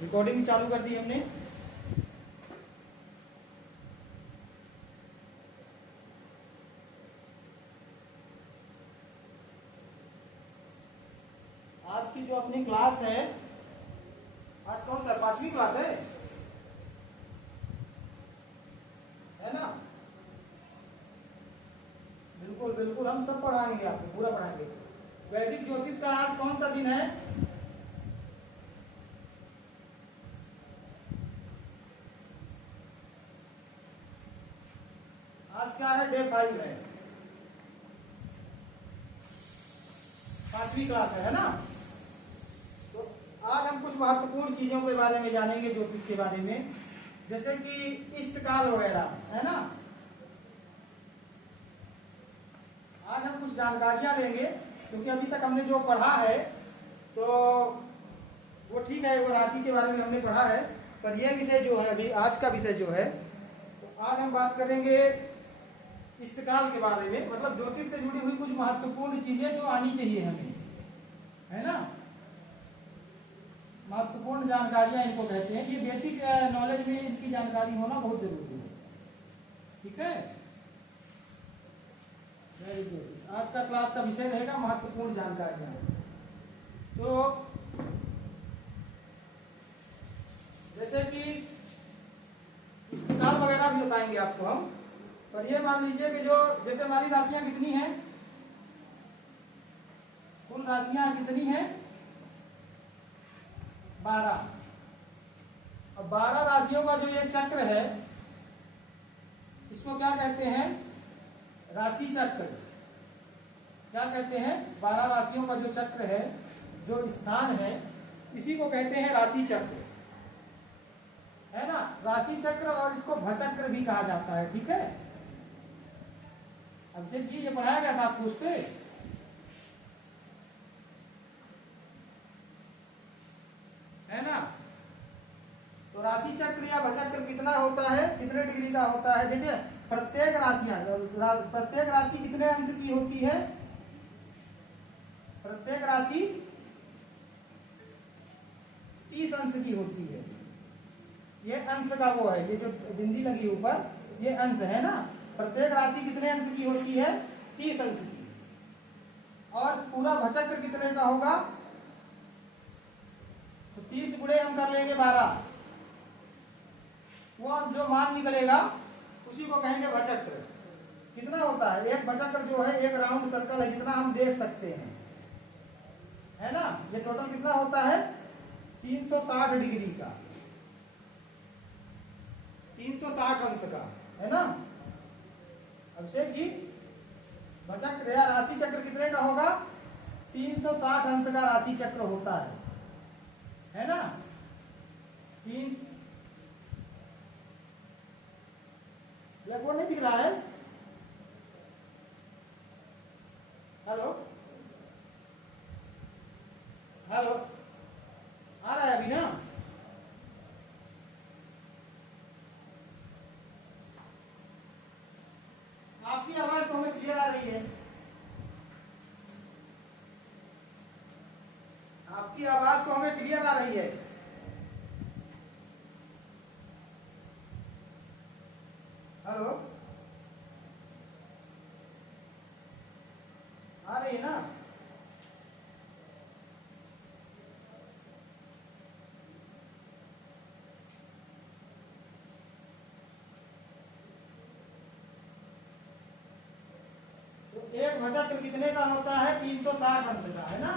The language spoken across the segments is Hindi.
रिकॉर्डिंग चालू कर दी हमने। आज की जो अपनी क्लास है, आज कौन सा 5वीं क्लास है ना? बिल्कुल बिल्कुल, हम सब पढ़ाएंगे, आपको पूरा पढ़ाएंगे। वैदिक ज्योतिष का आज कौन सा दिन है? आज क्या है? डे 5 है, 5वीं क्लास है ना? तो आज हम कुछ महत्वपूर्ण चीजों के बारे में जानेंगे, ज्योतिष के बारे में, जैसे कि इष्टकाल वगैरह, है ना? आज हम कुछ जानकारियां लेंगे, क्योंकि अभी तक हमने जो पढ़ा है तो वो ठीक है, वो राशि के बारे में हमने पढ़ा है, पर यह विषय जो है, अभी आज का विषय जो है, तो आज हम बात करेंगे इष्टकाल के बारे में, मतलब ज्योतिष से जुड़ी हुई कुछ महत्वपूर्ण चीजें जो आनी चाहिए हमें, है ना? महत्वपूर्ण जानकारियां इनको कहते हैं। ये बेसिक नॉलेज में इनकी जानकारी होना बहुत जरूरी है, ठीक है? Very good. आज का क्लास का विषय रहेगा महत्वपूर्ण जानकारियां। तो जैसे कि इष्टकाल वगैरह भी बताएंगे आपको हम, पर ये मान लीजिए कि जो जैसे हमारी राशियां कितनी हैं, कुल राशियां कितनी हैं? 12। अब 12 राशियों का जो ये चक्र है, इसको क्या कहते हैं? राशि चक्र। क्या कहते हैं? 12 राशियों का जो चक्र है, जो स्थान है, इसी को कहते हैं राशि चक्र, है ना? राशि चक्र, और इसको भचक्र भी कहा जाता है, ठीक है? अभिषेक जी, ये पढ़ाया गया था आपको उस पे? है ना? तो राशि चक्र या भचक्र कितना होता है, कितने डिग्री का होता है? देखिए, प्रत्येक राशि कितने अंश की होती है? प्रत्येक राशि 30 अंश की होती है। ये अंश का वो है, ये जो बिंदी लगी ऊपर, ये अंश है ना? प्रत्येक राशि कितने अंश की होती है? 30 अंश की। और पूरा भचक्र कितने का होगा? तो 30 गुणे हम कर लेंगे 12, वो जो मान निकलेगा उसी को कहेंगे भचक्र। कितना होता है? एक भचक्र जो है एक राउंड सर्कल है, जितना हम देख सकते हैं, है ना? ये टोटल कितना होता है? 360 डिग्री का, 360 अंश का, है ना? अभिषेक जी, भचक्र या राशि चक्र कितने का होगा? 360 अंश का राशि चक्र होता है ना? 3 ब्लैकबोर्ड नहीं दिख रहा है? हेलो हेलो, आ रहा है अभी ना? आपकी आवाज तो हमें क्लियर आ रही है, आपकी आवाज तो हमें क्लियर आ रही है। हेलो, आ रही है ना? तो एक भचक्र कितने का होता है? 360 अंश का, है ना?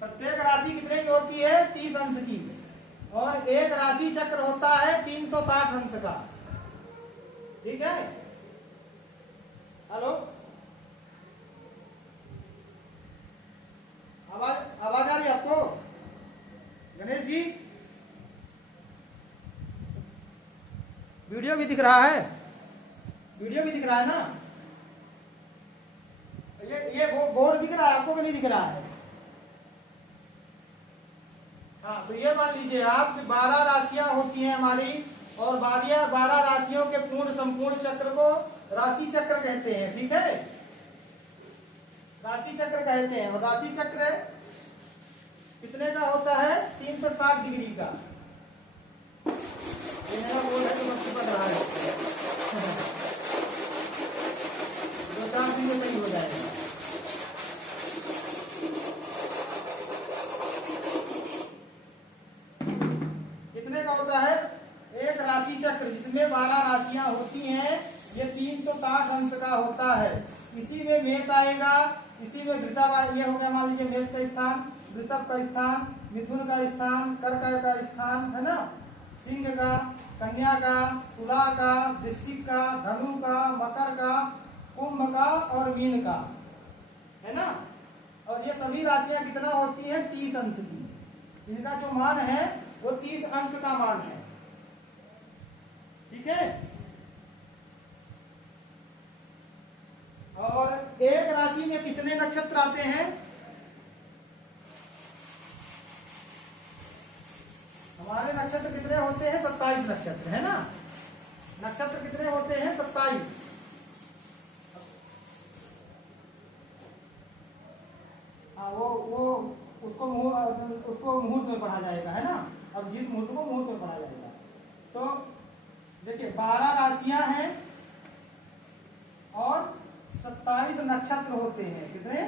प्रत्येक राशि कितने की होती है? 30 अंश की। और एक राशि चक्र होता है 360 अंश का, ठीक है? हेलो, आवाज आ रही है आपको? गणेश जी, वीडियो भी दिख रहा है? वीडियो भी दिख रहा है ना? ये बोर्ड दिख रहा है आपको कि नहीं दिख रहा है? हाँ, तो ये मान लीजिए आप 12 राशियां होती हैं हमारी, और 12 राशियों के पूर्ण संपूर्ण चक्र को राशि चक्र कहते हैं, ठीक है, राशि चक्र कहते हैं। और राशि चक्र कितने का होता है? 360 डिग्री का। ये मेरा बोर्ड है तो मत पड़ रहा है, 2-4 दिन में नहीं हो जाएगा। कितने का होता है? एक राशि चक्र जिसमें 12 राशियां होती हैं, ये 360 अंश का होता है। इसी में मेष आएगा, इसी में वृषभ आएगा। ये हो गया मान लीजिए मेष का स्थान, वृषभ का स्थान, मिथुन का स्थान, कर्क का स्थान, है ना, सिंह का, कन्या का, तुला का, वृश्चिक का, धनु का, मकर का, कुंभ का और मीन का, है ना। और ये सभी राशियां कितना होती है? 30 अंश की। इनका जो मान है वो 30 अंश का मान है, ठीक है। और एक राशि में कितने नक्षत्र आते हैं? हमारे नक्षत्र कितने होते हैं? 27 नक्षत्र, है ना। नक्षत्र कितने होते हैं? 27। हाँ, वो उसको मुहूर्त में पढ़ा जाएगा, है ना। अब जीत मुहूर्त को मुहूर्त में पढ़ा जाएगा। तो देखिए 12 राशियां हैं और 27 नक्षत्र होते हैं। कितने?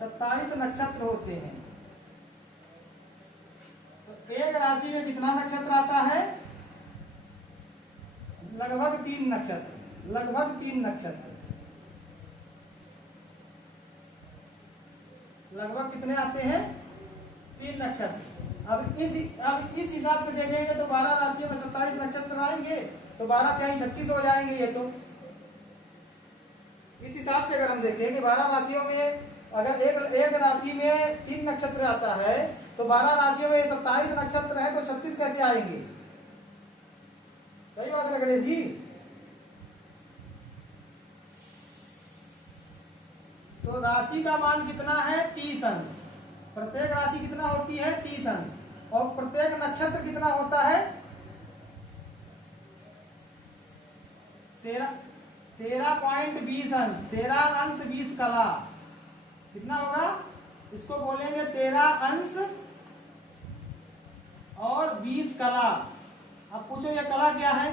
27 नक्षत्र होते हैं। तो एक राशि में कितना नक्षत्र आता है? लगभग 3 नक्षत्र, लगभग 3 नक्षत्र। लगभग कितने आते हैं? 3 नक्षत्र। अब इस हिसाब से देखेंगे तो 12 राशियों में 27 नक्षत्र आएंगे, तो 12 क्या 36 हो जाएंगे ये तो। इस हिसाब से अगर हम देखें कि 12 राशियों में अगर एक राशि में 3 नक्षत्र आता है, तो 12 राशियों में 27 नक्षत्र है, तो 36 कैसे आएंगे? सही बात है गणेश जी। तो राशि का मान कितना है? 30 अंश। प्रत्येक राशि कितना होती है? 30 अंश। और प्रत्येक नक्षत्र कितना होता है? 13.20 अंश। 13 अंश 20 कला। कितना होगा? इसको बोलेंगे 13 अंश और 20 कला। अब पूछो ये कला क्या है?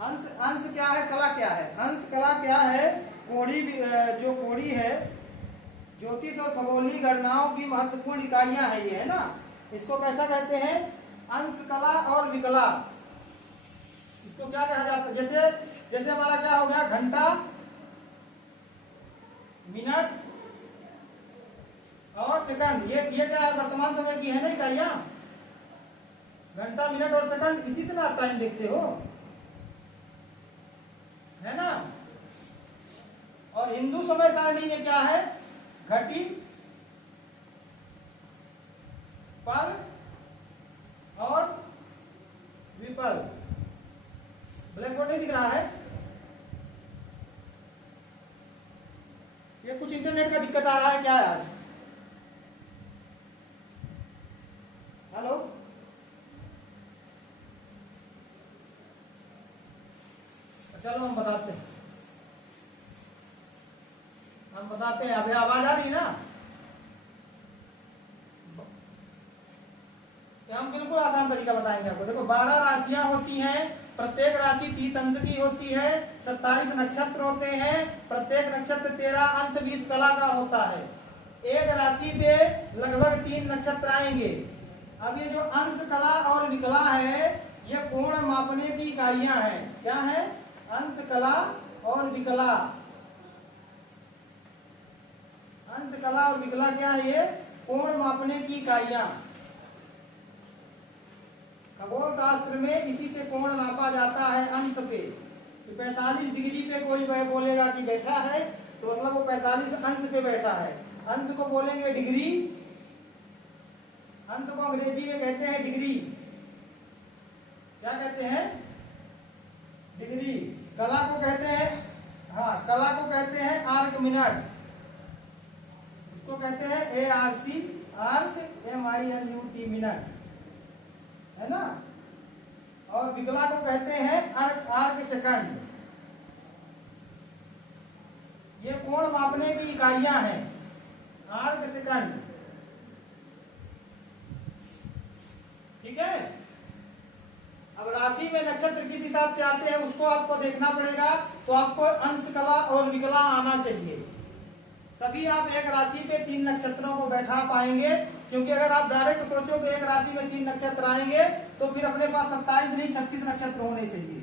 अंश क्या है? कला क्या है? अंश कला क्या है? कोड़ी, जो कोड़ी है, ज्योतिष और खगोलीय गणनाओं की महत्वपूर्ण इकाइयां है ये, है ना। इसको कैसा कहते हैं? अंश कला और विकला। इसको क्या कहा जाता है? जैसे हमारा क्या हो गया? घंटा, मिनट और सेकंड। ये क्या है? वर्तमान समय की है ना इकाइयां। घंटा, मिनट और सेकंड, इसी से ना आप टाइम देखते हो, है ना। और हिंदू समय सारणी में क्या है? घटी, पल और विपल। ब्लैक बोर्ड नहीं दिख रहा है? ये कुछ इंटरनेट का दिक्कत आ रहा है क्या है आज? हेलो, चलो हम बताते हैं, अभी आवाज आ रही है ना? हम बिल्कुल आसान तरीका बताएंगे आपको। देखो 12 राशियां होती हैं, प्रत्येक राशि 30 अंश की होती है, 27 नक्षत्र होते हैं, प्रत्येक नक्षत्र 13 अंश 20 कला का होता है। एक राशि पे लगभग 3 नक्षत्र आएंगे। अब ये जो अंश, कला और विकला है, ये कोण मापने की इकाइयां हैं। क्या है? अंश, कला और विकला। अंश, कला और विकला क्या है? ये कोण मापने की इकाइयां। खगोल शास्त्र में इसी से कोण नापा जाता है, अंश पे। 45 डिग्री पे कोई बोलेगा कि बैठा है, तो मतलब वो 45 अंश पे बैठा है। अंश को बोलेंगे डिग्री। अंश को अंग्रेजी में कहते हैं डिग्री। क्या कहते हैं? डिग्री। कला को कहते हैं, हाँ, कला को कहते हैं आर्क मिनट। इसको कहते हैं ARC, आर्क, MINUT, मिनट, है ना। और विकला को कहते हैं अर्क सेकंड। ये कोण मापने की इकाइयां हैं, अर्क सेकंड। ठीक है। अब राशि में नक्षत्र किस हिसाब से आते हैं उसको आपको देखना पड़ेगा। तो आपको अंश कला और विकला आना चाहिए, तभी आप एक राशि पे 3 नक्षत्रों को बैठा पाएंगे। क्योंकि अगर आप डायरेक्ट सोचो कि एक राशि में 3 नक्षत्र आएंगे तो फिर अपने पास 27 नहीं 36 नक्षत्र होने चाहिए।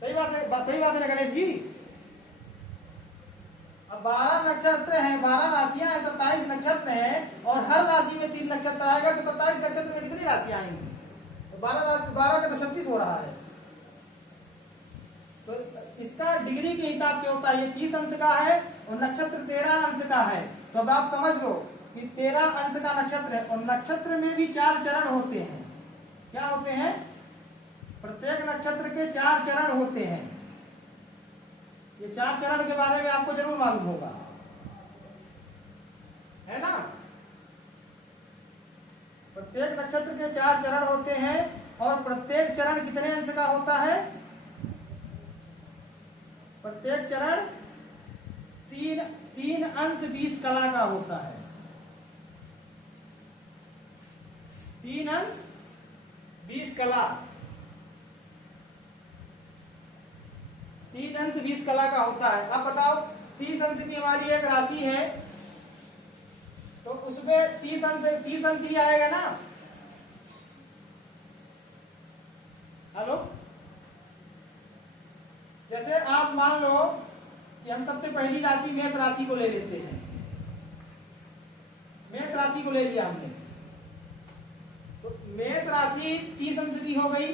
सही बात है, सही बात है गणेश जी। अब 12 नक्षत्र हैं, 12 राशियां हैं, 27 नक्षत्र हैं, और हर राशि में 3 नक्षत्र आएगा तो 27 नक्षत्र में कितनी राशियां आएंगी? 12 का तो 36 हो रहा है। तो इसका डिग्री के हिसाब से होता है। ये 30 अंश का है और नक्षत्र 13 अंश का है। तो अब आप समझ लो कि 13 अंश का नक्षत्र है, और नक्षत्र में भी 4 चरण होते हैं। क्या होते हैं? प्रत्येक नक्षत्र के 4 चरण होते हैं। ये 4 चरण के बारे में आपको जरूर मालूम होगा, है ना। प्रत्येक नक्षत्र के 4 चरण होते हैं, और प्रत्येक चरण कितने अंश का होता है? प्रत्येक चरण 3 अंश 20 कला का होता है। 3 अंश 20 कला, 3 अंश 20 कला का होता है। अब बताओ 30 अंश की हमारी एक राशि है, तो उसमें 30 अंश ही आएगा ना। हेलो, जैसे आप मान लो कि हम सबसे पहली राशि मेष राशि को ले लेते हैं। मेष राशि को ले लिया हमने, तो मेष राशि 30 अंश की हो गई,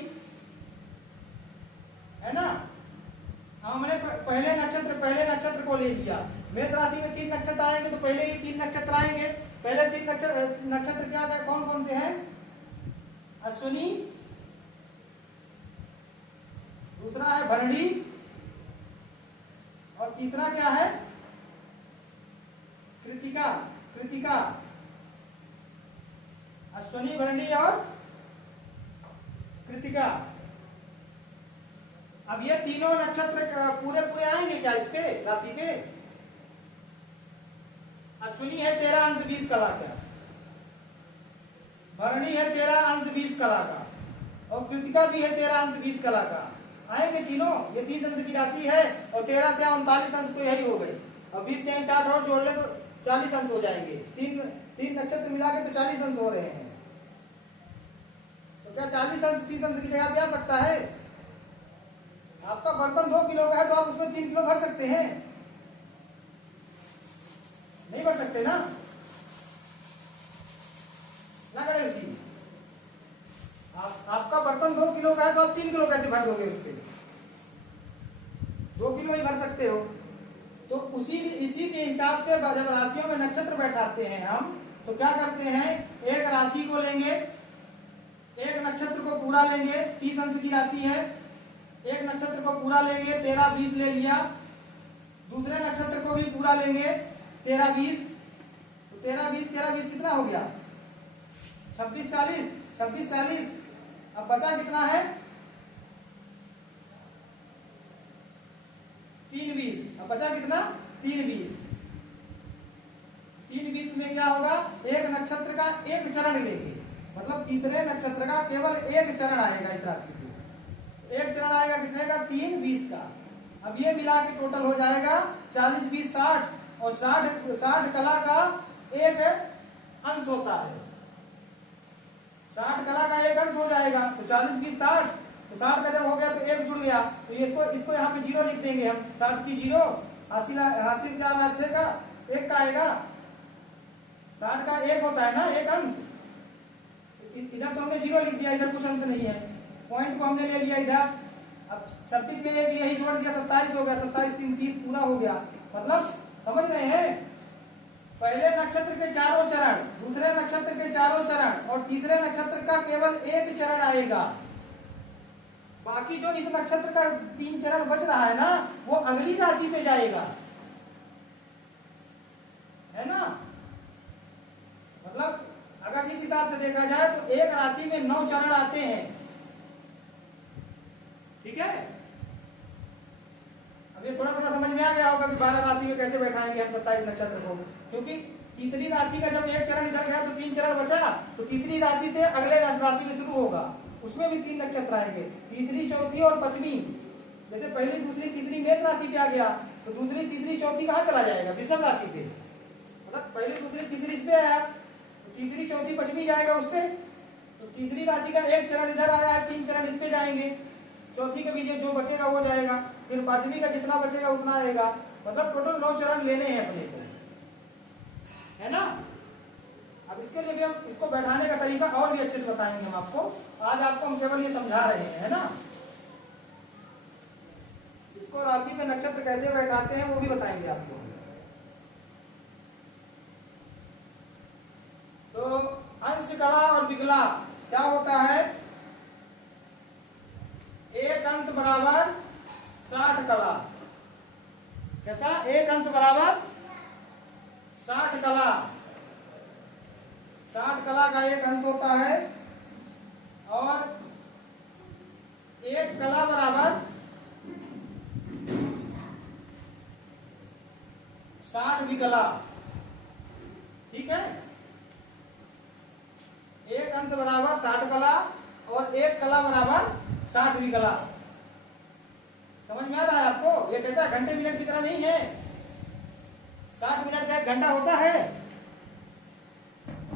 है ना। हमने पहले नक्षत्र को ले लिया। मेष राशि में 3 नक्षत्र आएंगे तो पहले ही 3 नक्षत्र आएंगे। पहले 3 नक्षत्र क्या है, कौन कौन से हैं? अश्विनी, दूसरा है भरणी, और तीसरा क्या है? कृतिका। अश्विनी, भरणी और कृतिका। अब ये तीनों नक्षत्र पूरे आएंगे क्या इस पे, राशि पे? अश्विनी है 13 अंश 20 कला का, भरणी है 13 अंश 20 कला का, और कृतिका भी है 13 अंश 20 कला का। आएंगे तीनों। ये 30 अंश की राशि है, और 13 क्या 39 अंश तो यही हो गई। अब 20 में 60 और जोड़ ले तो 40 अंश हो जाएंगे। 3 नक्षत्र मिला के तो 40 अंश हो रहे हैं। तो क्या 40 अंश 30 अंश की जगह पे आ सकता है? आपका बर्तन 2 किलो का है तो आप उसमें 3 किलो भर सकते हैं? नहीं भर सकते ना गणेश जी। आपका बर्तन 2 किलो का है तो आप 3 किलो कैसे भर दोगे उसके? 2 किलो ही भर सकते हो। तो इसी के हिसाब से जब राशियों में नक्षत्र बैठाते हैं हम, तो क्या करते हैं, एक राशि को लेंगे, एक नक्षत्र को पूरा लेंगे, 30 अंश की राशि है, एक नक्षत्र को पूरा लेंगे 13 20 ले लिया, दूसरे नक्षत्र को भी पूरा लेंगे 13 20, तो 13 20 कितना हो गया? 26 40। अब बचा कितना है? 3 20। अब बचा कितना? 3 20 में क्या होगा? एक नक्षत्र का एक चरण लेंगे, मतलब तीसरे नक्षत्र का केवल एक चरण आएगा इस राशि को। एक चरण आएगा कितने का? 3 20 का। अब ये मिला के टोटल हो जाएगा 40 20 60, और 60 कला का एक अंश होता है। 60 कला का एक अंश हो जाएगा, तो 40 20 60, तो 60 का जब हो गया तो एक जुड़ गया, तो इसको यहाँ पे 0 लिख देंगे हम। 60 की 0, हासिल 4 का एक का आएगा। 60 का एक होता है ना, एक अंश। इधर तो हमने 0 लिख दिया, इधर कुछ अंश नहीं है, पॉइंट को हमने ले लिया इधर। अब 26 में एक यही जोड़ दिया, 27 हो गया, 27 3 30 पूरा हो गया। मतलब समझ रहे हैं? पहले नक्षत्र के चारों चरण, दूसरे नक्षत्र के चारों चरण, और तीसरे नक्षत्र का केवल एक चरण आएगा। बाकी जो इस नक्षत्र का 3 चरण बच रहा है ना, वो अगली राशि पे जाएगा, है ना। मतलब अगर इस हिसाब से देखा जाए तो एक राशि में 9 चरण आते हैं। ठीक है। अब ये थोड़ा थोड़ा समझ में आ गया होगा कि 12 राशि में कैसे बैठाएंगे हम 27 नक्षत्र को, क्योंकि तीसरी राशि का जब एक चरण इधर गया तो 3 चरण बचा, तो तीसरी राशि से अगले राशि में शुरू होगा, उसमें भी 3 नक्षत्र आएंगे, तीसरी चौथी और पांचवी। जैसे पहली दूसरी तीसरी मेष राशि पे आ गया, तो दूसरी तीसरी चौथी कहाँ चला जाएगा, वृषभ राशि पे। मतलब पहली दूसरी तीसरी इस पे आया, तो तीसरी चौथी पांचवी जाएगा उस पे। तो तीसरी राशि का एक चरण इधर आया है, 3 चरण इस पे जाएंगे, चौथी का भी जो बचेगा वो जाएगा, फिर पांचवी का जितना बचेगा उतना आएगा। मतलब टोटल 9 चरण लेने हैं अपने को, है ना। अब इसके लिए भी हम इसको बैठाने का तरीका और भी अच्छे से बताएंगे हम आपको। आज आपको हम केवल ये समझा रहे हैं, है ना। इसको राशि में नक्षत्र कैसे बैठाते हैं वो भी बताएंगे आपको। तो अंश कला और विकला क्या होता है, एक अंश बराबर 60 कला। कैसा, एक अंश बराबर 60 कला। 60 कला का एक अंश होता है, और एक कला बराबर 60 विकला। ठीक है, एक अंश बराबर 60 कला और एक कला बराबर 60 विकला। समझ में आ रहा है आपको। ये कहता है घंटे मिनट की तरह नहीं है, 60 मिनट का 1 घंटा होता है।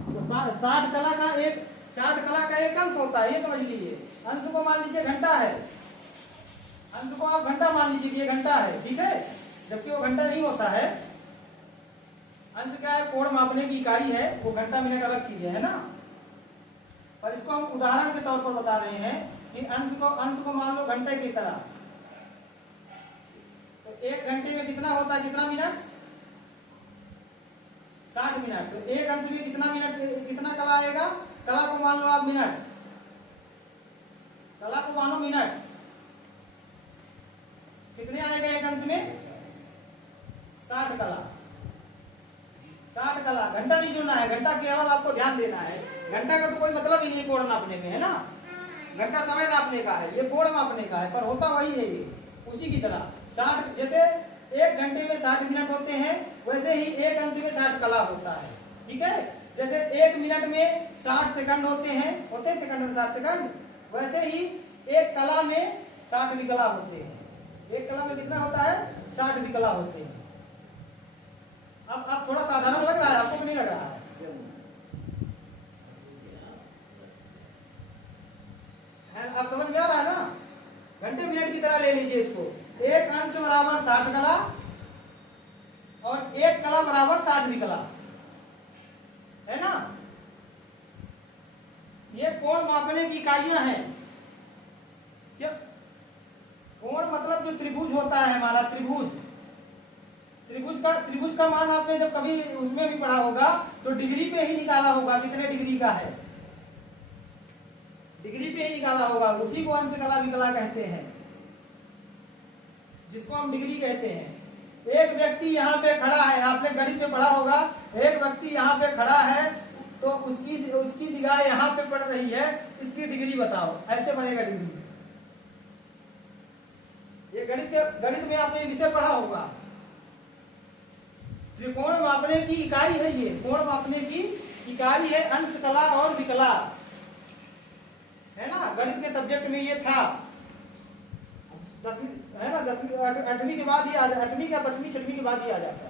तो 60 कला का एक अंश होता है, ये समझ लीजिए। अंश को मान लीजिए घंटा है, अंश को आप घंटा मान लीजिए कि ये घंटा है, ठीक है, जबकि वो घंटा नहीं होता है। अंश क्या है, कोण मापने की इकाई है, वो घंटा मिनट अलग चीज है ना। और इसको हम उदाहरण के तौर पर बता रहे हैं कि अंश को मान लो घंटे की तरह। तो 1 घंटे में कितना होता है, कितना मिनट, 60 मिनट। तो एक अंश में कितना मिनट, कितना कला आएगा, कला को मान लो आप मिनट, कला को मानो मिनट, कितने आएगा एक अंश में, 60 कला। 60 कला, घंटा नहीं जुड़ना है, घंटा केवल आपको ध्यान देना है। घंटा का तो कोई मतलब ही नहीं है कोण नापने में, है ना। घंटा समय नापने का है, ये कोण मापने का है, पर होता वही है ये, उसी की तरह। 60 जैसे 1 घंटे में 60 मिनट होते हैं, वैसे ही एक अंश में 60 कला होता है। ठीक है, जैसे 1 मिनट में 60 सेकंड होते हैं सेकंड में 60 सेकंड, वैसे ही एक कला में 60 विकला होते हैं। एक कला में कितना होता है, 60 विकला होते हैं। अब थोड़ा साधारण लग रहा है आपको कि नहीं लग रहा है। अब समझ में आ रहा है ना। घंटे मिनट की तरह ले लीजिए इसको। एक अंश बराबर 60 कला और एक कला बराबर 60 विकला, है ना। ये कोण मापने की इकाइयां हैं। क्या कोण मतलब जो त्रिभुज होता है हमारा, त्रिभुज का मान आपने जब कभी उसमें भी पढ़ा होगा तो डिग्री पे ही निकाला होगा, कितने डिग्री का है, डिग्री पे ही निकाला होगा। उसी को अंश कला विकला कहते हैं, जिसको हम डिग्री कहते हैं। एक व्यक्ति यहाँ पे खड़ा है, आपने गणित में पढ़ा होगा, एक व्यक्ति यहाँ पे खड़ा है तो उसकी निगाह यहाँ पे पड़ रही है, इसकी डिग्री बताओ, ऐसे बनेगा डिग्री। ये गणित में आपने विषय पढ़ा होगा। त्रिकोण मापने की इकाई है, ये कोण मापने की इकाई है अंश कला और विकला, है ना। गणित के सब्जेक्ट में ये था 10वीं, है ना, 10वीं 8वीं के बाद ही 8वीं या 5वीं 6वीं के बाद ही आ जाता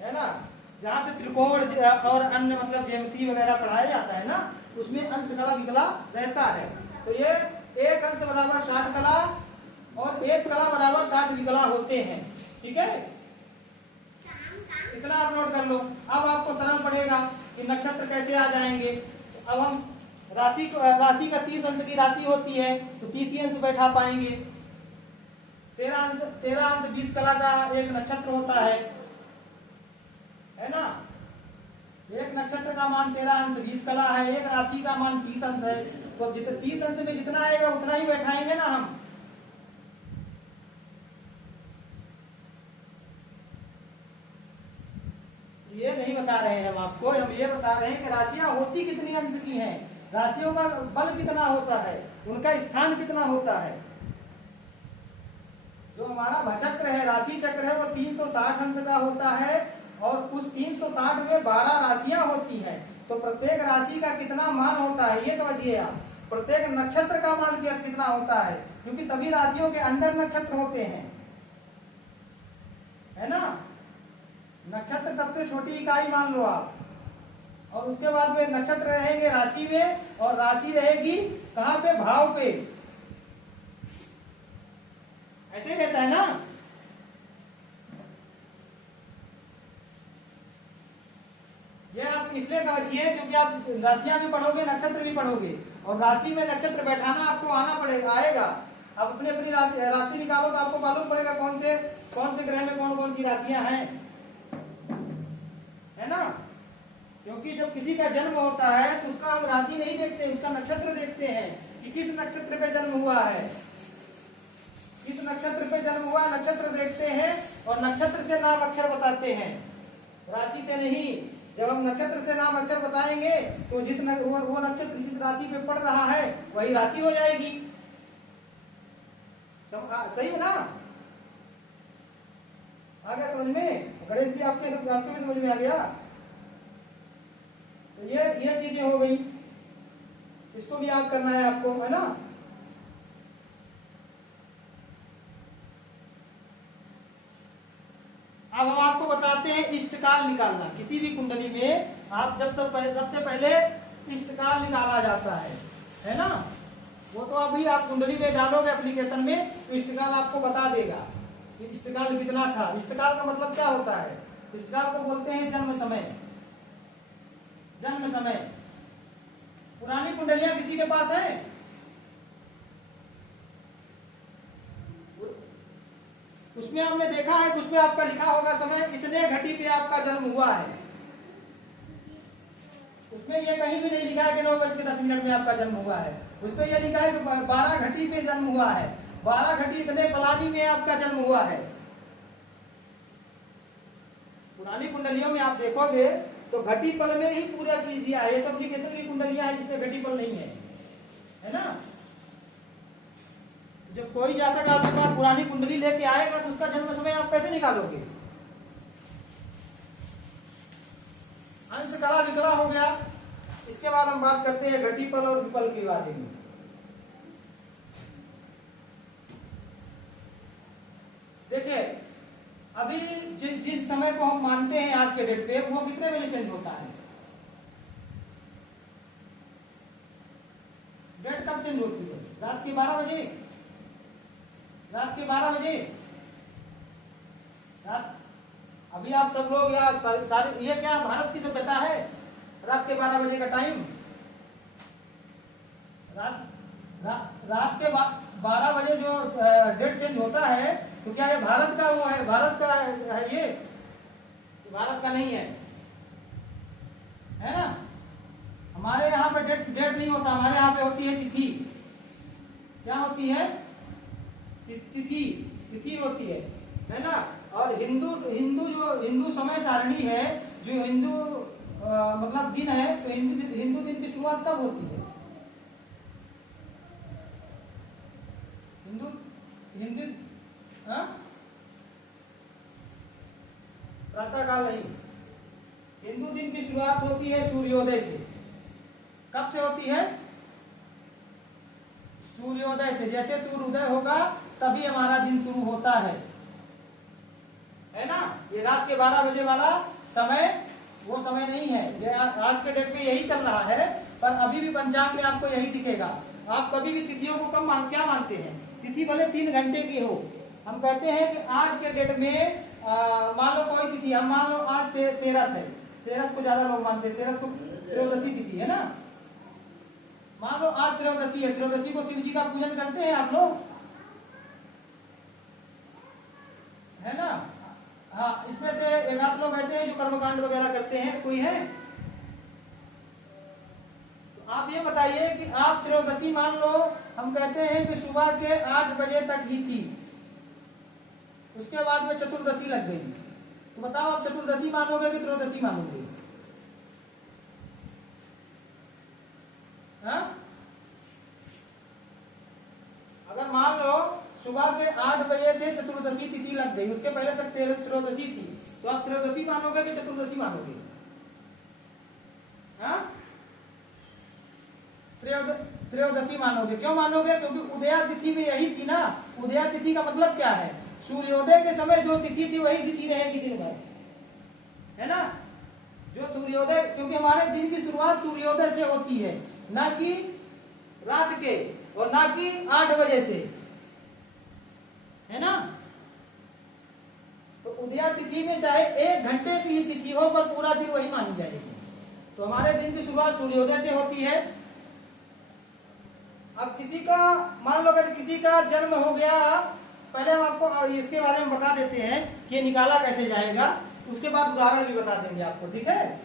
है ना। जहां से त्रिकोण और अन्य मतलब ज्यामिति वगैरह पढ़ाया जाता है ना, उसमें अंश कला विकला रहता है। तो ये एक अंश बराबर 60 कला और एक कला बराबर 60 विकला होते हैं। ठीक है, इतना आप नोट कर लो। अब आपको सरल पड़ेगा कि नक्षत्र कैसे आ जाएंगे। अब हम राशि का 30 अंश की राशि होती है तो 30 अंश बैठा पाएंगे। 13 अंश 20 कला का एक नक्षत्र होता है ना। एक नक्षत्र का मान 13 अंश 20 कला है, एक राशि का मान 30 अंश है। तो 30 अंश में जितना आएगा उतना ही बैठाएंगे ना हम। ये नहीं बता रहे हैं हम आपको, हम ये बता रहे हैं कि राशियां होती कितनी अंश की हैं। राशियों का बल कितना होता है, उनका स्थान कितना होता है। जो हमारा भचक्र है, राशि चक्र है, वो 360 अंश का होता है और उस 360 में 12 राशियां होती हैं। तो प्रत्येक राशि का कितना मान होता है ये समझिए आप। प्रत्येक नक्षत्र का मान कितना होता है, क्योंकि सभी राशियों के अंदर नक्षत्र होते हैं, है ना। नक्षत्र सबसे छोटी इकाई मान लो आप, और उसके बाद में नक्षत्र रहेंगे राशि में और राशि रहेगी कहां पे, भाव पे। ऐसे ही रहता है ना। ये आप इसलिए समझिए क्योंकि आप राशियां भी पढ़ोगे, नक्षत्र भी पढ़ोगे, और राशि में नक्षत्र बैठाना आपको आना पड़ेगा, आएगा। आप अपनी अपनी राशि निकालो तो आपको मालूम पड़ेगा कौन से ग्रह में कौन कौन सी राशियां हैं, है ना। क्योंकि जब किसी का जन्म होता है तो उसका हम राशि नहीं देखते, उसका नक्षत्र देखते हैं कि किस नक्षत्र पे जन्म हुआ है, किस नक्षत्र पे जन्म हुआ, नक्षत्र देखते हैं और नक्षत्र से नाम अक्षर बताते हैं, राशि से नहीं। जब हम नक्षत्र से नाम अक्षर बताएंगे तो वो नक्षत्र जिस राशि पे पड़ रहा है वही राशि हो जाएगी। सही है ना, आ गया समझ में। गणेश जी आपके भी समझ में आ गया। तो ये चीजें हो गई, इसको भी याद करना है आपको, है ना। अब हम आपको बताते हैं इष्टकाल निकालना। किसी भी कुंडली में आप सबसे पहले इष्टकाल निकाला जाता है ना। वो तो अभी आप कुंडली में डालोगे एप्लीकेशन में तो इष्टकाल आपको बता देगा कि इष्टकाल कितना था। इष्टकाल का मतलब क्या होता है, इष्टकाल को बोलते हैं जन्म समय। जन्म समय पुरानी कुंडलियां किसी के पास है, उसमें हमने देखा है कि उसमें आपका लिखा होगा समय इतने घटी पे आपका जन्म हुआ है। उसमें ये कहीं भी नहीं लिखा है कि 9:10 में आपका जन्म हुआ है। उसमें यह लिखा है कि 12 घटी पे जन्म हुआ है, 12 घटी इतने पलानी में आपका जन्म हुआ है। पुरानी कुंडलियों में आप देखोगे तो घटी पल में ही पूरा चीज दिया है। ये तो एप्लीकेशन की कुंडलियां हैं जिसमें घटी पल नहीं है ना। जब कोई जातक आपके पास पुरानी कुंडली लेके आएगा तो उसका जन्म समय आप कैसे निकालोगे। अंश कला विकला हो गया। इसके बाद हम बात करते हैं घटी पल और विपल के बारे में। देखिए अभी जिस समय को हम मानते हैं आज के डेट पे, वो कितने बजे चेंज होता है, डेट कब चेंज होती है, रात के 12 बजे। रात के 12 बजे अभी आप सब लोग या सारे ये क्या भारत की सभ्यता है, रात के 12 बजे का टाइम। रात के 12 बजे जो डेट चेंज होता है तो क्या ये भारत का वो है, भारत का है ये, भारत का नहीं है ना। हमारे यहाँ पे डेट नहीं होता, हमारे यहाँ पे होती है तिथि। क्या होती है, तिथि होती है ना। और हिंदू समय सारणी है, जो हिंदू मतलब दिन है, तो हिंदू दिन की शुरुआत कब होती है, हिंदू प्रातः काल नहीं। हिंदू दिन की शुरुआत होती है सूर्योदय से। कब से होती है, सूर्योदय से। जैसे सूर्योदय होगा तभी हमारा दिन शुरू होता है ना। ये रात के 12 बजे वाला समय वो समय नहीं है, ये आज के डेट में यही चल रहा है। पर अभी भी पंचांग में आपको यही दिखेगा। आप कभी भी तिथियों को क्या मानते हैं, तिथि भले 3 घंटे की हो, हम कहते हैं कि आज के डेट में मान लो कोई तिथि, हम मान लो आज 13 है, 13 को ज्यादा लोग मानते हैं, 13 को त्रयोदशी तिथि है ना। मान लो आज त्रयोदशी है, त्रयोदशी को शिव जी का पूजन करते हैं आप लोग, है ना। हाँ, इसमें से एक आध लोग ऐसे हैं जो कर्मकांड वगैरह करते हैं, कोई है। तो आप ये बताइए कि आप त्रयोदशी मान लो, हम कहते हैं कि सुबह के 8 बजे तक ही थी, उसके बाद में चतुर्दशी लग गई। तो बताओ आप चतुर्दशी मानोगे कि त्रयोदशी मानोगे, हाँ? अगर मान लो सुबह के 8 बजे से चतुर्दशी तिथि लग गई, उसके पहले तक त्रयोदशी थी, तो आप त्रयोदशी मानोगे कि चतुर्दशी मानोगे? हाँ? त्रयोदशी मानोगे। क्यों मानोगे? क्योंकि उदया तिथि में यही थी ना। उदया तिथि का मतलब क्या है? सूर्योदय के समय जो तिथि थी वही तिथि रहेगी दिन भर, है ना? जो सूर्योदय, क्योंकि हमारे दिन की शुरुआत सूर्योदय से होती है, ना कि रात के और ना कि 8 बजे से, है ना? तो उदया तिथि में चाहे 1 घंटे की ही तिथि हो पर पूरा दिन वही मानी जाएगी। तो हमारे दिन की शुरुआत सूर्योदय से होती है। अब किसी का मान लो अगर किसी का जन्म हो गया, पहले हम आपको इसके बारे में बता देते हैं कि ये निकाला कैसे जाएगा, उसके बाद उदाहरण भी बता देंगे आपको, ठीक है?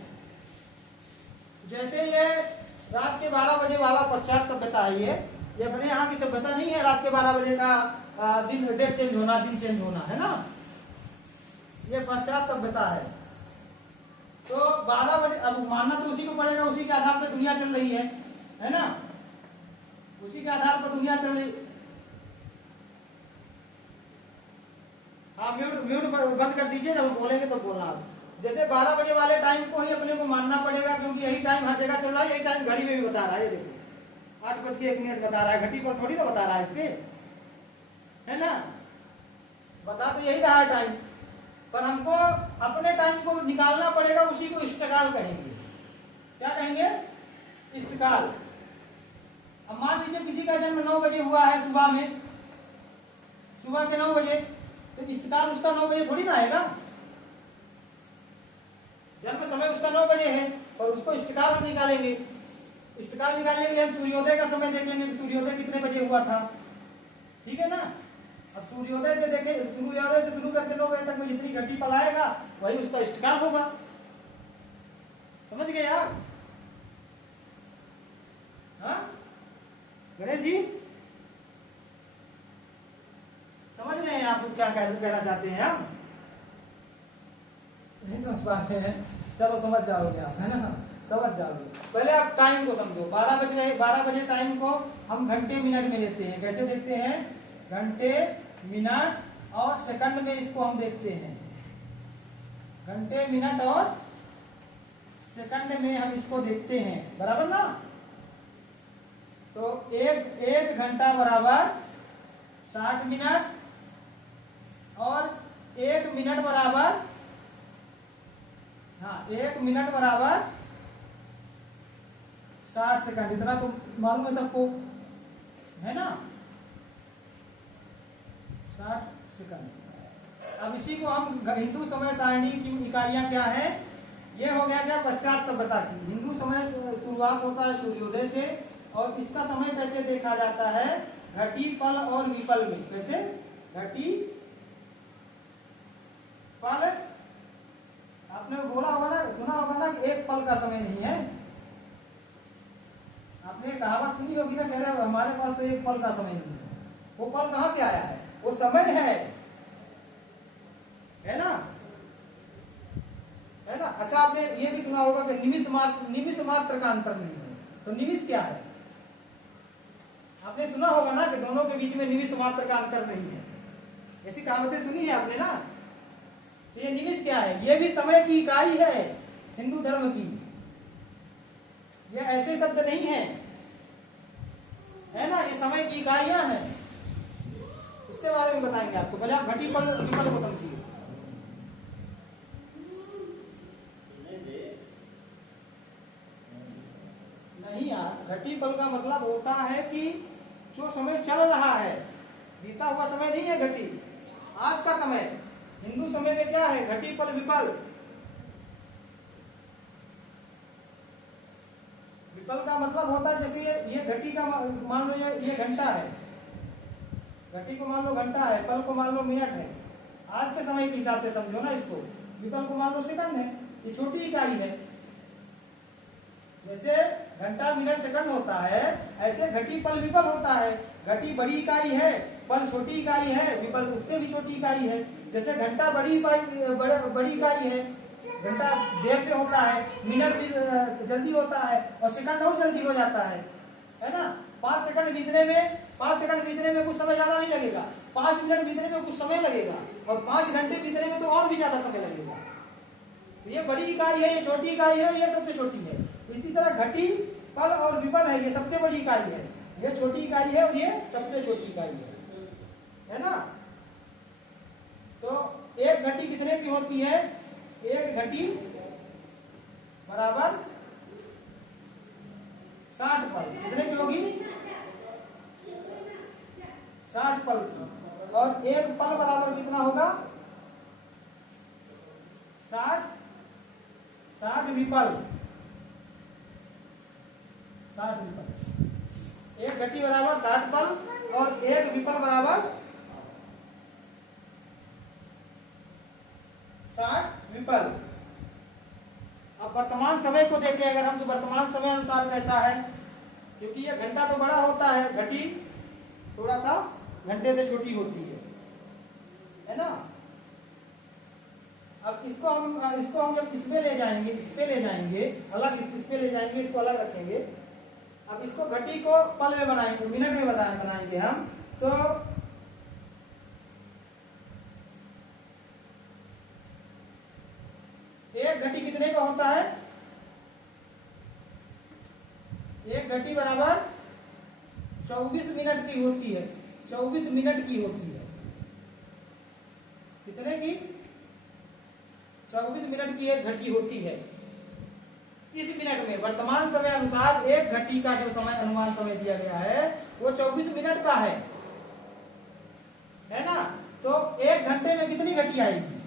जैसे ये रात के 12 बजे वाला पश्चात सभ्यता है, ये अपने यहाँ की सभ्यता नहीं है। रात के 12 बजे का दिन डेट चेंज होना, दिन चेंज होना, है ना? ये पश्चात सभ्यता है। तो 12 बजे अब मानना तो उसी को पड़ेगा, उसी के आधार पर दुनिया चल रही है ना? उसी के आधार पर दुनिया चल रही। हाँ, म्यूट बंद कर दीजिए, जब बोलेंगे तो बोलना आप। जैसे 12 बजे वाले टाइम को ही अपने को मानना पड़ेगा, क्योंकि यही टाइम हर जगह चल रहा है, यही टाइम घड़ी में भी बता रहा है। ये देखो 8:01 बता रहा है, घड़ी पर थोड़ी ना बता रहा है इसके, है ना? बता तो यही रहा है टाइम, पर हमको अपने टाइम को निकालना पड़ेगा, उसी को इष्टकाल कहेंगे। क्या कहेंगे? इष्टकाल। अब मान लीजिए किसी का जन्म 9 बजे हुआ है, सुबह में, सुबह के 9 बजे, तो इष्टकाल उसका 9 बजे थोड़ी ना आएगा। जन्म समय उसका 9 बजे है और उसको इष्टकाल हम निकालेंगे। इष्टकाल निकालने के लिए हम सूर्योदय का समय देखेंगे कि सूर्योदय कितने बजे हुआ था, ठीक है ना? अब सूर्योदय से देखें, सूर्योदय से शुरू करके 9 बजे तक में जितनी घटी पल आएगा वही उसका इष्टकाल होगा। समझ गए आप? हाँ गणेश जी, समझ रहे हैं आप क्या कहना चाहते हैं? हम नहीं समझ पाते हैं, चलो समझ जाओगे आप, है ना? समझ जाओगे। पहले आप टाइम को समझो। 12 बज रहे, 12 बजे टाइम को हम घंटे मिनट में लेते हैं। कैसे देखते हैं? घंटे मिनट और सेकंड में इसको हम देखते हैं। घंटे मिनट और सेकंड में हम इसको देखते हैं, बराबर ना? तो एक घंटा बराबर 60 मिनट और 1 मिनट बराबर, हाँ 1 मिनट बराबर 60 सेकंड। इतना तो मालूम है सबको, है ना? 60 सेकंड। अब इसी को हम हिंदू समय सारणी की इकाइयां क्या है? ये हो गया क्या? पश्चात सभ्यता की। हिंदू समय शुरुआत होता है सूर्योदय से, और इसका समय कैसे देखा जाता है? घटी पल और विपल में। कैसे? घटी पल, आपने बोला होगा ना, सुना होगा ना कि एक पल का समय नहीं है। आपने कहावत सुनी होगी ना, कह रहे हमारे पास तो एक पल का समय नहीं है। वो पल कहां से आया है? वो समय है ना? है ना? अच्छा, आपने ये भी सुना होगा कि निमिष मात्र का अंतर नहीं है। तो निमिष क्या है? आपने सुना होगा ना कि दोनों के बीच में निमिष मात्र का अंतर नहीं है। ऐसी कहावतें सुनी है आपने ना? तो ये निमिष क्या है? ये भी समय की इकाई है हिंदू धर्म की। ये ऐसे शब्द नहीं है ना? ये समय की इकाइयां हैं। उसके बारे में बताएंगे आपको। पहले आप घटी पल विपल को समझिए। नहीं यार, घटी पल का मतलब होता है कि जो समय चल रहा है, बीता हुआ समय नहीं है घटी, आज का समय। हिंदू समय में क्या है? घटी पल विपल। विपल का मतलब होता है जैसे ये घटी का मान लो ये घंटा है, घटी को मान लो घंटा है, पल को मान लो मिनट है। आज के समय के हिसाब से समझो ना इसको। विपल को मान लो सेकंड है, ये छोटी इकाई है। जैसे घंटा मिनट सेकंड होता है, ऐसे घटी पल विपल होता है। घटी बड़ी इकाई है, पल छोटी इकाई है, विपल उससे भी छोटी इकाई है। जैसे घंटा बड़ी इकाई है, घंटा देर से होता है, मिनट भी जल्दी होता है और सेकंड और जल्दी हो जाता है। है ना। 5 सेकंड बीतने में कुछ समय ज्यादा नहीं लगेगा, 5 मिनट बीतने में कुछ समय लगेगा, और 5 घंटे बीतने में तो और भी ज्यादा समय लगेगा। तो ये बड़ी इकाई है, ये छोटी इकाई है, ये सबसे छोटी है। इसी तरह घटी, पल और विपल है, ये सबसे बड़ी इकाई है, ये छोटी इकाई है और ये सबसे छोटी इकाई है ना। तो एक घटी कितने की होती है? एक घटी बराबर 60 पल। कितने की होगी? 60 पल की। और एक पल बराबर कितना होगा? 60 विपल। 60 विपल। एक घटी बराबर 60 पल और एक विपल बराबर 60 विपल। अब वर्तमान समय को देखें अगर हम, तो वर्तमान समय अनुसार कैसा है? क्योंकि ये घंटा तो बड़ा होता है, घटी थोड़ा सा घंटे से छोटी होती है ना। अब इसको हम जब इस पे ले जाएंगे, अलग इस पे ले जाएंगे, इसको अलग रखेंगे। अब इसको घटी को पल में बनाएंगे, मिनट में बनाएंगे हम। तो एक घटी कितने का होता है? एक घटी बराबर 24 मिनट की होती है। 24 मिनट की होती है। कितने की? 24 मिनट की एक घटी होती है। इस मिनट में वर्तमान समय अनुसार एक घटी का जो समय अनुमान समय दिया गया है वो 24 मिनट का है ना। तो एक घंटे में कितनी घटी आएगी?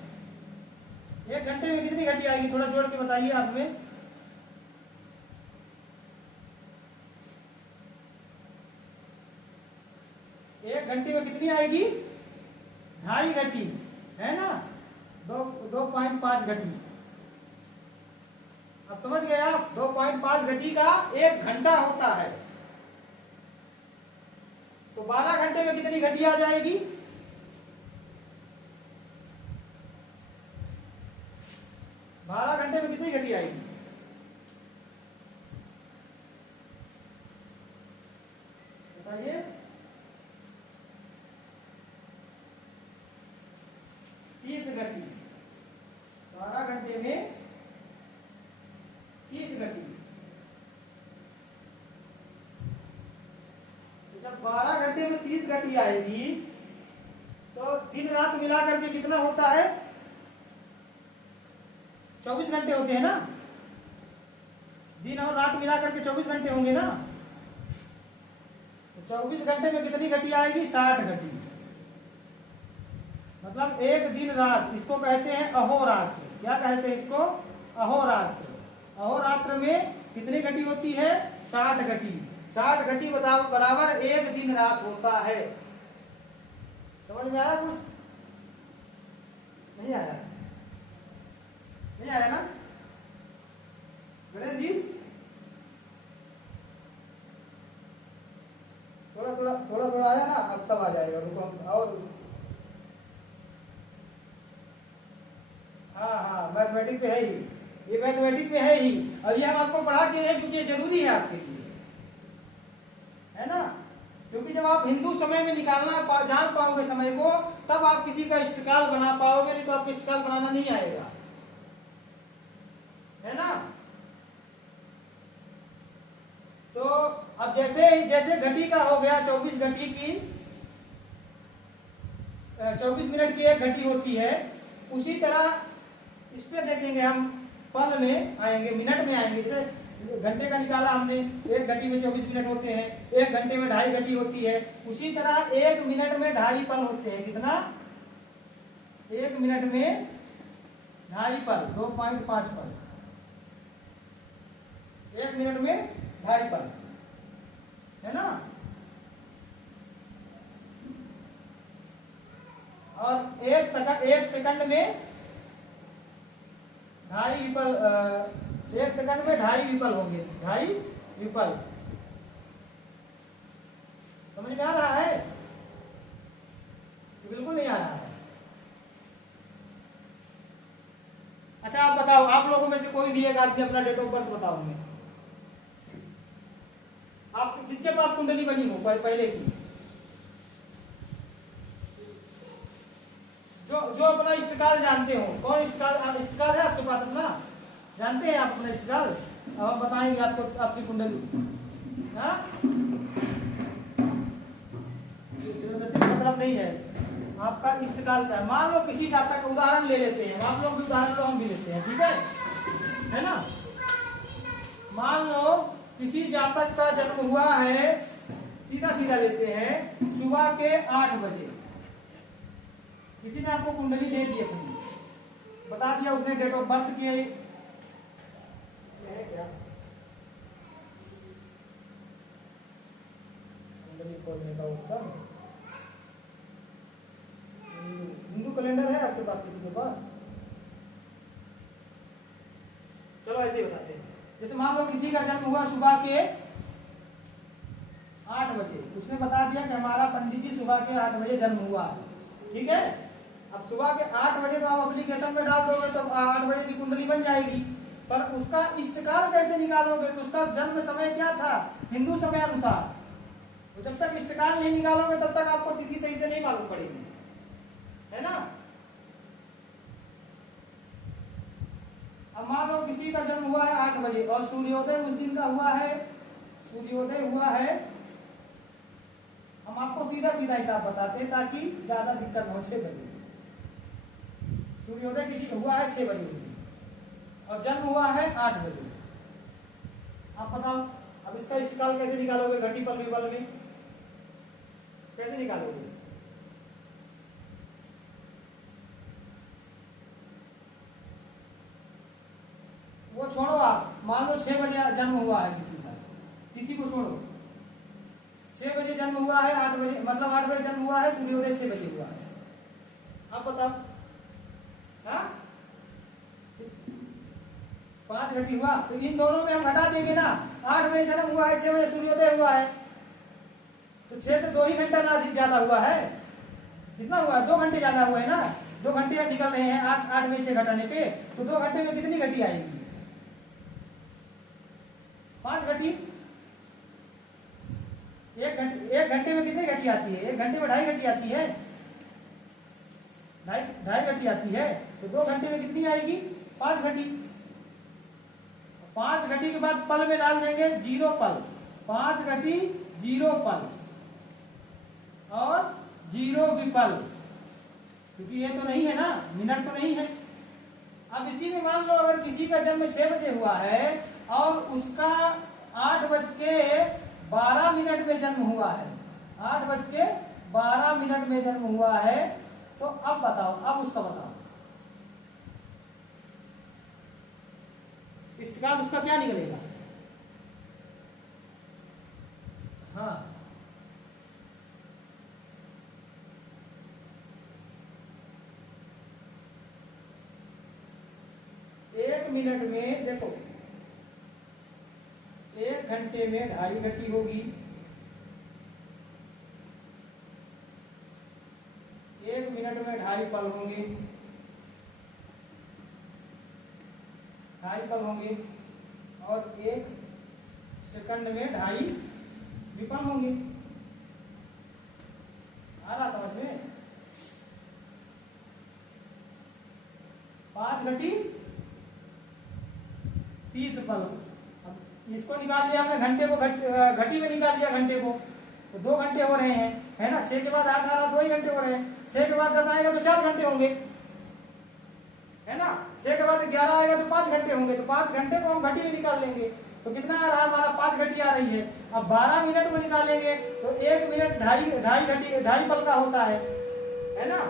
एक घंटे में कितनी घटी आएगी? थोड़ा जोड़ के बताइए आप में। एक घंटे में कितनी आएगी? 2.5 घटी, है ना। 2.5 घटी। अब समझ गए आप? 2.5 घटी का एक घंटा होता है। तो 12 घंटे में कितनी घटी आ जाएगी? 12 घंटे में कितनी घटी आएगी? बताइए। 30 घटी। 12 घंटे में 30 घटी। जब 12 घंटे में 30 घटी आएगी तो दिन रात मिला करके कितना होता है? 24 घंटे होते हैं ना। दिन और रात मिला करके 24 घंटे होंगे ना। तो 24 घंटे में कितनी घटी आएगी? 60 घटी। मतलब एक दिन रात, इसको कहते हैं अहोरात्र। क्या कहते हैं इसको? अहोरात्र। अहोरात्र में कितनी घटी होती है? 60 घटी। 60 घटी बराबर एक दिन रात होता है। समझ में आया कुछ? नहीं आया? नहीं आया ना गणेश जी? थोड़ा आया ना, अब सब आ जाएगा। रुको और हाँ, मैथमेटिक पे है ही, ये मैथमेटिक पे है ही। अब ये हम आपको पढ़ा के हैं क्योंकि ये जरूरी है आपके लिए, है ना। क्योंकि जब आप हिंदू समय में निकालना जान पाओगे समय को, तब आप किसी का इष्टकाल बना पाओगे, नहीं तो आपको इष्टकाल बनाना नहीं आएगा, है ना। तो अब जैसे घटी का हो गया 24 घटी की 24 मिनट की एक घटी होती है, उसी तरह इस पे देखेंगे हम, पल में आएंगे, मिनट में आएंगे। जैसे घंटे का निकाला हमने, एक घटी में 24 मिनट होते हैं, एक घंटे में 2.5 घटी होती है। उसी तरह एक मिनट में 2.5 पल होते हैं। कितना? एक मिनट में 2.5 पल, 2.5 पल। एक मिनट में 2.5 पल, है ना। और एक सेकंड में 2.5 विपल, एक सेकंड में 2.5 विपल होंगे। 2.5 विपल। समझ में आ रहा है? बिल्कुल नहीं आ रहा है। अच्छा आप बताओ, आप लोगों में से कोई भी एक आदमी अपना डेट ऑफ बर्थ बताओ। आप जिसके पास कुंडली बनी हो पहले की, जो अपना इष्टकाल जानते हो। कौन इष्टकाल है आपके पास अपना, जानते हैं आप अपना इष्टकाल? अब हम बताएंगे आपको आपकी कुंडली। हाँ, मतलब नहीं है आपका इष्टकाल का। मान लो किसी जातक का उदाहरण ले लेते हैं, आप लोग भी उदाहरण लो, हम भी लेते हैं, ठीक है ना। मान लो किसी जातक का जन्म हुआ है, सीधा सीधा लेते हैं, सुबह के 8 बजे। किसी ने आपको कुंडली दे दी अपनी, बता दिया उसने डेट ऑफ बर्थ की है क्या, कुंडली खोलने का उसका हिंदू कैलेंडर है आपके पास, किसी के पास? चलो ऐसे ही बताते हैं। जैसे मान लो किसी का जन्म हुआ सुबह के 8 बजे, उसने बता दिया कि हमारा पंडित जी सुबह के 8 बजे जन्म हुआ, ठीक है। अब सुबह के 8 बजे तो आप एप्लीकेशन में डाल दोगे तो 8 बजे की कुंडली बन जाएगी, पर उसका इष्टकाल कैसे निकालोगे? तो उसका जन्म समय क्या था हिंदू समय अनुसार, तो जब तक इष्टकाल नहीं निकालोगे तब तक आपको तिथि सही से नहीं मालूम पड़ेगी, है ना। अब मान लो किसी का जन्म हुआ है 8 बजे और सूर्योदय उस दिन का हुआ है, सूर्योदय हुआ है, हम आपको सीधा सीधा हिसाब बताते हैं ताकि ज्यादा दिक्कत हो। 6 बजे सूर्योदय किसी का हुआ है 6 बजे और जन्म हुआ है 8 बजे, आप बताओ अब इसका इष्टकाल कैसे निकालोगे? घटी पल विपल में कैसे निकालोगे? वो छोड़ो, आप मान लो 6 बजे जन्म हुआ है किसी का, तिथि को छोड़ो, 6 बजे जन्म हुआ है, 8 बजे मतलब 8 बजे जन्म हुआ है, सूर्योदय 6 बजे हुआ है, आप बताओ। हाँ, 5 घटी हुआ, तो इन दोनों में हम घटा देंगे ना। 8 बजे जन्म हुआ है, 6 बजे सूर्योदय हुआ है, तो 6 से 2 ही घंटा ना ज्यादा हुआ है, कितना हुआ है? 2 घंटे ज्यादा हुआ है ना, 2 घंटे निकल रहे हैं 8 में 6 घटाने पे, तो 2 घंटे में कितनी घटी आएगी? 5 घटी। 1 घंटे में कितनी घटी आती है? 1 घंटे में 2.5 घटी आती है, 2.5 घटी आती है, तो 2 घंटे में कितनी आएगी? 5 घटी। 5 घटी के बाद पल में डाल देंगे 0 पल, 5 घटी 0 पल और 0 विपल, क्योंकि ये तो नहीं है ना, मिनट तो नहीं है। अब इसी में मान लो अगर किसी का जन्म 6 बजे हुआ है और उसका 8:12 में जन्म हुआ है, 8:12 में जन्म हुआ है, तो अब बताओ, अब उसका बताओ इष्टकाल उसका क्या निकलेगा? हाँ, एक मिनट में देखो, 1 घंटे में 2.5 घटी होगी, 1 मिनट में 2.5 पल होंगे, 2.5 पल होंगे, और 1 सेकंड में 2.5 विपल होंगे। आ रहा समझ में? 5 घटी 30 पल। अब इसको निकाल लिया हमने, घंटे को घटी में निकाल लिया घंटे को, तो 2 घंटे हो रहे हैं, है ना। 6 के बाद 8 आ रहा, 2 ही घंटे हो रहे हैं। 6 के बाद 10 आएगा तो 4 घंटे होंगे, है ना। 6 के बाद 11 आएगा तो 5 घंटे होंगे, तो 5 घंटे को हम घटी में निकाल लेंगे, तो कितना आ रहा है हमारा? 5 घटी आ रही है। अब 12 मिनट में निकालेंगे तो 1 मिनट 2.5 घटी 2.5 पल का होता है ना।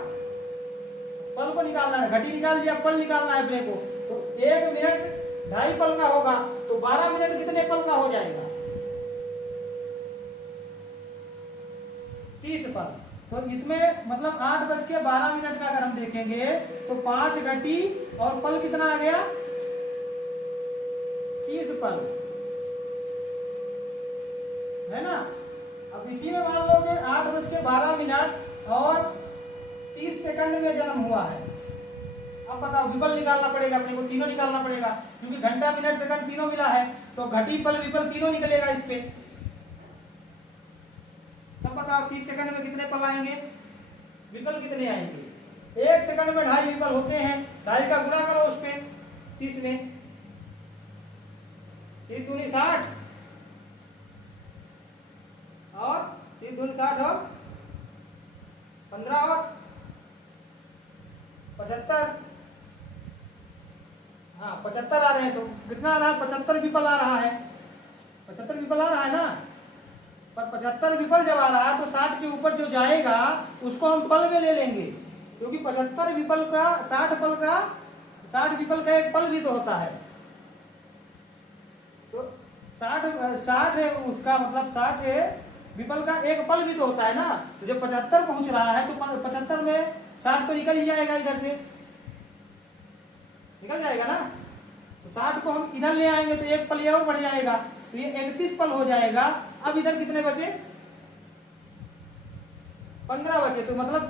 पल को निकालना है, घटी निकाल लिया, पल निकालना है अपने को, तो 1 मिनट 2.5 पल का होगा, तो 12 मिनट कितने पल का हो जाएगा? 30 पल। तो इसमें मतलब 8:12 का अगर हम देखेंगे तो 5 घटी और पल कितना आ गया? 30 पल, है ना। अब इसी में मान लो कि 8:12 और 30 सेकंड में जन्म हुआ है। अब बताओ, विपल निकालना पड़ेगा अपने को, तीनों निकालना पड़ेगा, क्योंकि घंटा मिनट सेकंड तीनों मिला है, तो घटी पल विपल तीनों निकलेगा इस पे, बताओ 30 सेकंड में कितने पल आएंगे, विपल कितने आएंगे? 1 सेकंड में 2.5 विपल होते हैं, 2.5 का गुणा करो उस पे 30 में, 3 दूनी 60 और 3 दूनी 60 और 15 और 75। हाँ 75 आ रहे हैं, तो कितना आ रहा है? 75 विपल आ रहा है, 75 विपल आ रहा है ना। पर 75 विपल जब आ रहा है तो 60 के ऊपर जो जाएगा उसको हम पल में ले लेंगे, क्योंकि 75 विपल का 60 पल का 60 विपल का एक पल भी तो होता है। तो 60 है उसका मतलब 60 विपल का एक पल भी तो होता है ना। तो जब 75 पहुंच रहा है तो 75 में 60 तो निकल ही जाएगा, इधर से निकल जाएगा ना। तो 60 को हम इधर ले आएंगे तो एक पल ये और बढ़ जाएगा, तो ये 31 पल हो जाएगा। अब इधर कितने बचे? 15 बचे। तो मतलब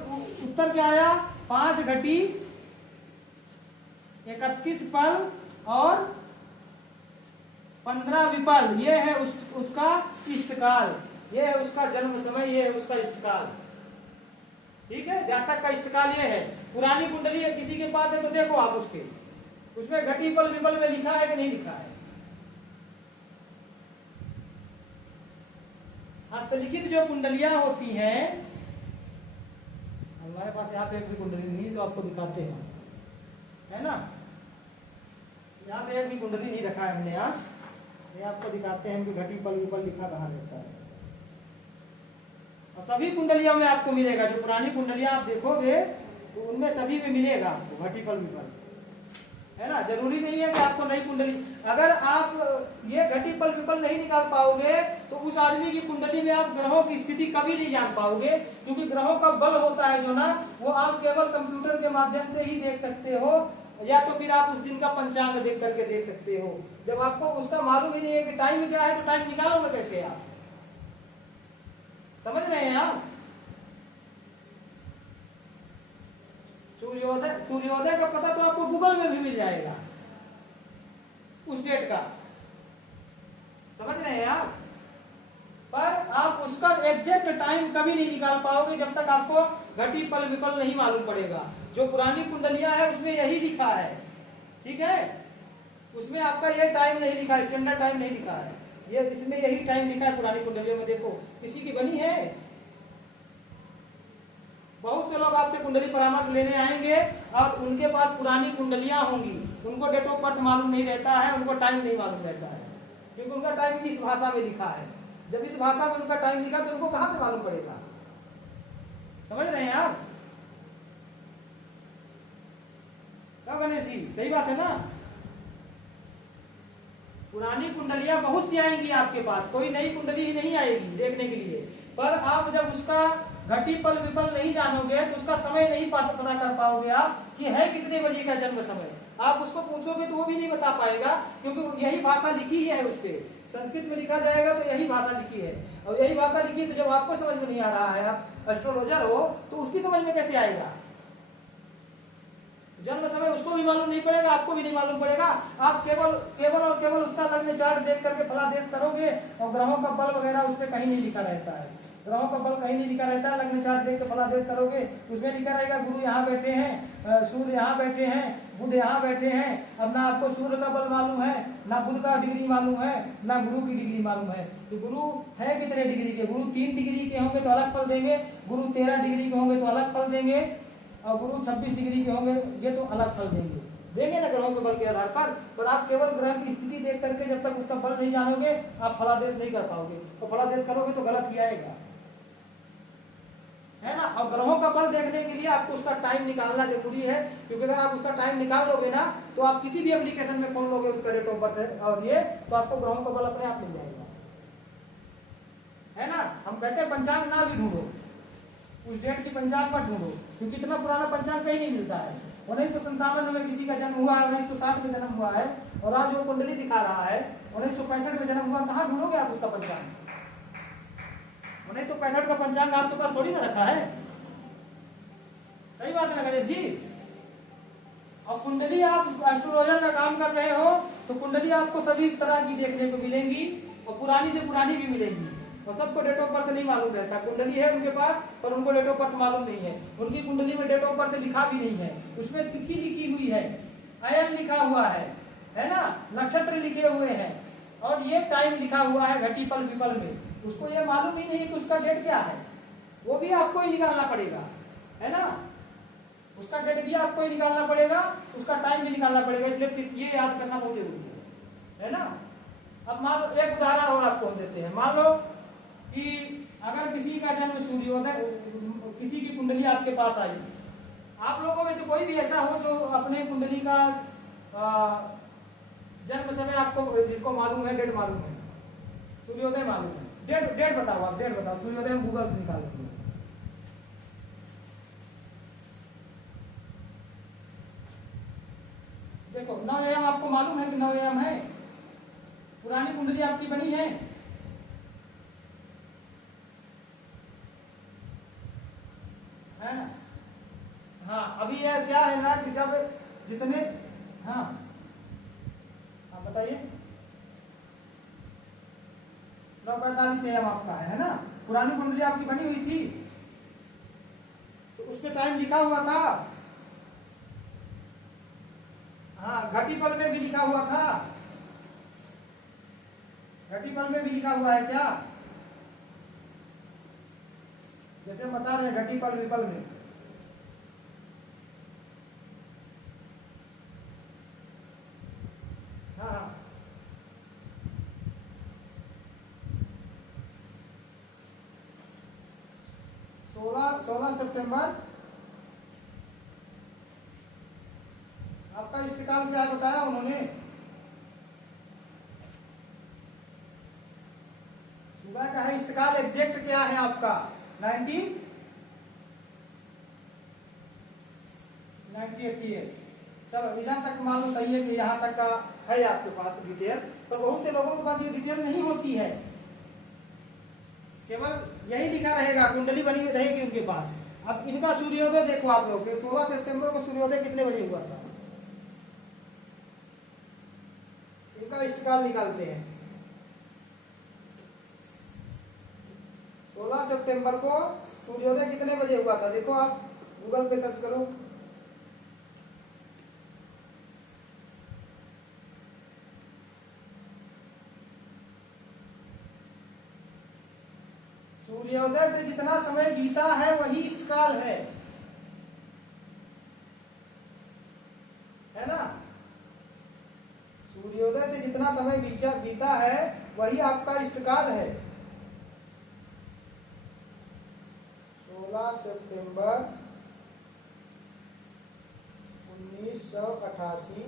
उत्तर क्या आया? 5 घटी 31 पल और 15 विपल। ये है उसका इष्टकाल, ये है उसका जन्म समय, ये है उसका इष्टकाल। ठीक है, जातक का इष्टकाल ये है। पुरानी कुंडली है किसी के पास है तो देखो आप उसमें घटी पल विपल में लिखा है कि नहीं लिखा है। हस्तलिखित जो कुंडलियां होती हैं, हमारे पास यहाँ पे एक भी कुंडली नहीं तो आपको दिखाते हैं, है ना। यहाँ पे एक भी कुंडली नहीं रखा है हमने आज, ये आपको दिखाते हैं कि घटी पल विपल लिखा कहाँ रहता है। और सभी कुंडलियों में आपको मिलेगा, जो पुरानी कुंडलियां आप देखोगे तो उनमें सभी में मिलेगा आपको घटी पल विपल, है ना। जरूरी नहीं है कि आपको नई कुंडली, अगर आप ये घटी पल विपल नहीं निकाल पाओगे तो उस आदमी की कुंडली में आप ग्रहों की स्थिति कभी नहीं जान पाओगे, क्योंकि ग्रहों का बल होता है जो ना, वो आप केवल कंप्यूटर के माध्यम से ही देख सकते हो, या तो फिर आप उस दिन का पंचांग देख करके देख सकते हो। जब आपको उसका मालूम ही नहीं है कि टाइम क्या है तो टाइम निकालोगे कैसे आप? समझ रहे हैं आप? सूर्योदय का पता तो आपको गूगल में भी मिल जाएगा उस डेट का, समझ रहे हैं आप। पर आप उसका एग्जैक्ट टाइम कभी नहीं निकाल पाओगे जब तक आपको घटी पल विपल नहीं मालूम पड़ेगा। जो पुरानी कुंडलियां है उसमें यही लिखा है, ठीक है, उसमें आपका ये टाइम नहीं लिखा, स्टैंडर्ड टाइम नहीं लिखा है, ये इसमें यही टाइम लिखा है पुरानी कुंडलियों में। देखो किसी की बनी है, बहुत से लोग आपसे कुंडली परामर्श लेने आएंगे और उनके पास पुरानी कुंडलियां होंगी, उनको डेट ऑफ बर्थ मालूम नहीं रहता है, उनको टाइम नहीं मालूम रहता है, क्योंकि उनका टाइम इस भाषा में लिखा है। जब इस भाषा में उनका टाइम लिखा तो उनको कहां से मालूम पड़ेगा? समझ रहे हैं आप? क्या गणेश जी, सही बात है ना। पुरानी कुंडलियां बहुत सी आएंगी आपके पास, कोई नई कुंडली ही नहीं आएगी देखने के लिए। पर आप जब उसका घटी पल विपल नहीं जानोगे तो उसका समय नहीं पता कर पाओगे आप कि है कितने बजे का जन्म समय। आप उसको पूछोगे तो वो भी नहीं बता पाएगा, क्योंकि यही भाषा लिखी है उस पर, संस्कृत में लिखा जाएगा तो यही भाषा लिखी है, और यही भाषा लिखी तो जब आपको समझ में नहीं आ रहा है, आप एस्ट्रोलॉजर हो तो उसकी समझ में कैसे आएगा? जन्म समय उसको भी मालूम नहीं पड़ेगा, आपको भी नहीं मालूम पड़ेगा। आप केवल और केवल उसका लग्न चार्ट देख करके फलादेश करोगे, और ग्रहों का बल वगैरह उसमें कहीं नहीं लिखा रहता है, ग्रहों का बल कहीं नहीं लिखा रहता है। लग्न चार्ट देख के फलादेश करोगे, उसमें लिखा रहेगा गुरु यहाँ बैठे हैं, सूर्य यहाँ बैठे हैं, बुध यहाँ बैठे हैं। अब ना आपको सूर्य का बल मालूम है, ना बुध का डिग्री मालूम है, ना गुरु की डिग्री मालूम है। तो गुरु है कितने डिग्री के? गुरु 3 डिग्री के होंगे तो अलग फल देंगे, गुरु 13 डिग्री के होंगे तो अलग फल देंगे, और गुरु 26 डिग्री के होंगे ये तो अलग फल देंगे ना ग्रहों के बल के आधार पर आप केवल ग्रह की स्थिति देख करके जब तक उसका बल नहीं जानोगे आप फलादेश नहीं कर पाओगे, तो फलादेश करोगे तो गलत ही आएगा, है ना। और ग्रहों का बल देखने के लिए आपको उसका टाइम निकालना जरूरी है, क्योंकि अगर आप उसका टाइम निकाल लोगे ना तो आप किसी भी एप्लीकेशन में खोल लोगे उसका डेट ऑफ बर्थ और ये, तो आपको ग्रहों का बल अपने आप मिल जाएगा, है ना। हम कहते हैं पंचांग ना भी ढूंढो, उस डेट की पंचांग मत ढूंढो, क्योंकि इतना पुराना पंचांग कहीं नहीं मिलता है। 1957 में किसी का जन्म हुआ है, 1960 में जन्म हुआ है, और आज वो कुंडली दिखा रहा है 1965 में जन्म हुआ, कहाँ ढूंढोगे आप उसका पंचांग? 1965 का पंचांग आपके पास थोड़ी ना रखा है, सही बात है ना गणेश जी। और कुंडली आप एस्ट्रोलॉजर का काम कर रहे हो तो कुंडली आपको सभी तरह की देखने को मिलेंगी, और पुरानी से पुरानी भी मिलेंगी। और सबको डेट ऑफ बर्थ नहीं मालूम रहता। कुंडली है उनके पास पर उनको डेट ऑफ बर्थ मालूम नहीं है। उनकी कुंडली में डेट ऑफ बर्थ लिखा भी नहीं है, उसमें तिथि लिखी हुई है, अयन लिखा हुआ है ना, नक्षत्र लिखे हुए हैं और ये टाइम लिखा हुआ है घटी पल विपल में। उसको ये मालूम ही नहीं कि उसका डेट क्या है, वो भी आपको ही निकालना पड़ेगा, है ना। उसका डेट भी आपको ही निकालना पड़ेगा, उसका टाइम भी निकालना पड़ेगा, इसलिए ये याद करना बहुत जरूरी है ना। अब मान लो एक उदाहरण और आपको हम देते हैं। मान लो कि अगर किसी का जन्म सूर्योदय, किसी की कुंडली आपके पास आई, आप लोगों में से कोई भी ऐसा हो जो अपने कुंडली का जन्म समय आपको जिसको मालूम है, डेट मालूम है, सूर्योदय मालूम है, डेट बताओ, आप डेट बताओ, सूर्योदय हम गूगल से निकाल लेंगे। देखो 9 AM आपको मालूम है कि 9 AM है, पुरानी कुंडली आपकी बनी है ना। हाँ अभी यह क्या है ना कि जब जितने, हाँ आप बताइए, 9:45 AM आपका है ना, पुरानी कुंडली आपकी बनी हुई थी तो उसमें टाइम लिखा हुआ था। हाँ घटी पल में भी लिखा हुआ था, घटी पल में भी लिखा हुआ है क्या, जैसे हम बता रहे हैं घटी पल विपल में। हाँ 16 सितंबर आपका इष्टकाल क्या बताया उन्होंने, सुबह का है इष्टकाल, एग्जैक्ट क्या है आपका 1988। चलो इधर तक मालूम सही है कि यहाँ तक का है आपके पास डिटेल, पर बहुत से लोगों के पास ये डिटेल नहीं होती है, केवल यही लिखा रहेगा, कुंडली बनी रहेगी उनके पास। अब इनका सूर्योदय देखो आप लोग, 16 सितंबर को सूर्योदय कितने बजे हुआ था, इनका इष्टकाल निकालते हैं। 16 सितंबर को सूर्योदय कितने बजे हुआ था, देखो आप गूगल पे सर्च करो। सूर्योदय से जितना समय बीता है वही इष्टकाल है ना। सूर्योदय से जितना समय बीता है वही आपका इष्टकाल है। 16 सितंबर 1988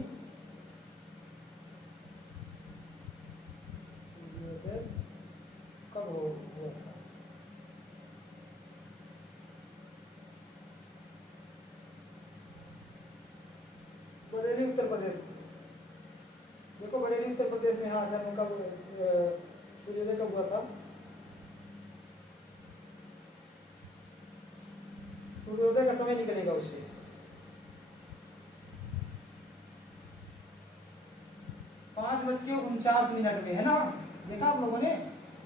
सूर्योदय कब हुआ था, बरेली उत्तर प्रदेश, देखो बरेली उत्तर प्रदेश में, हाँ जन्म कब सूर्योदय कब हुआ था, सूर्योदय का समय निकलेगा उससे 5:49 में, है ना, देखा आप लोगों ने,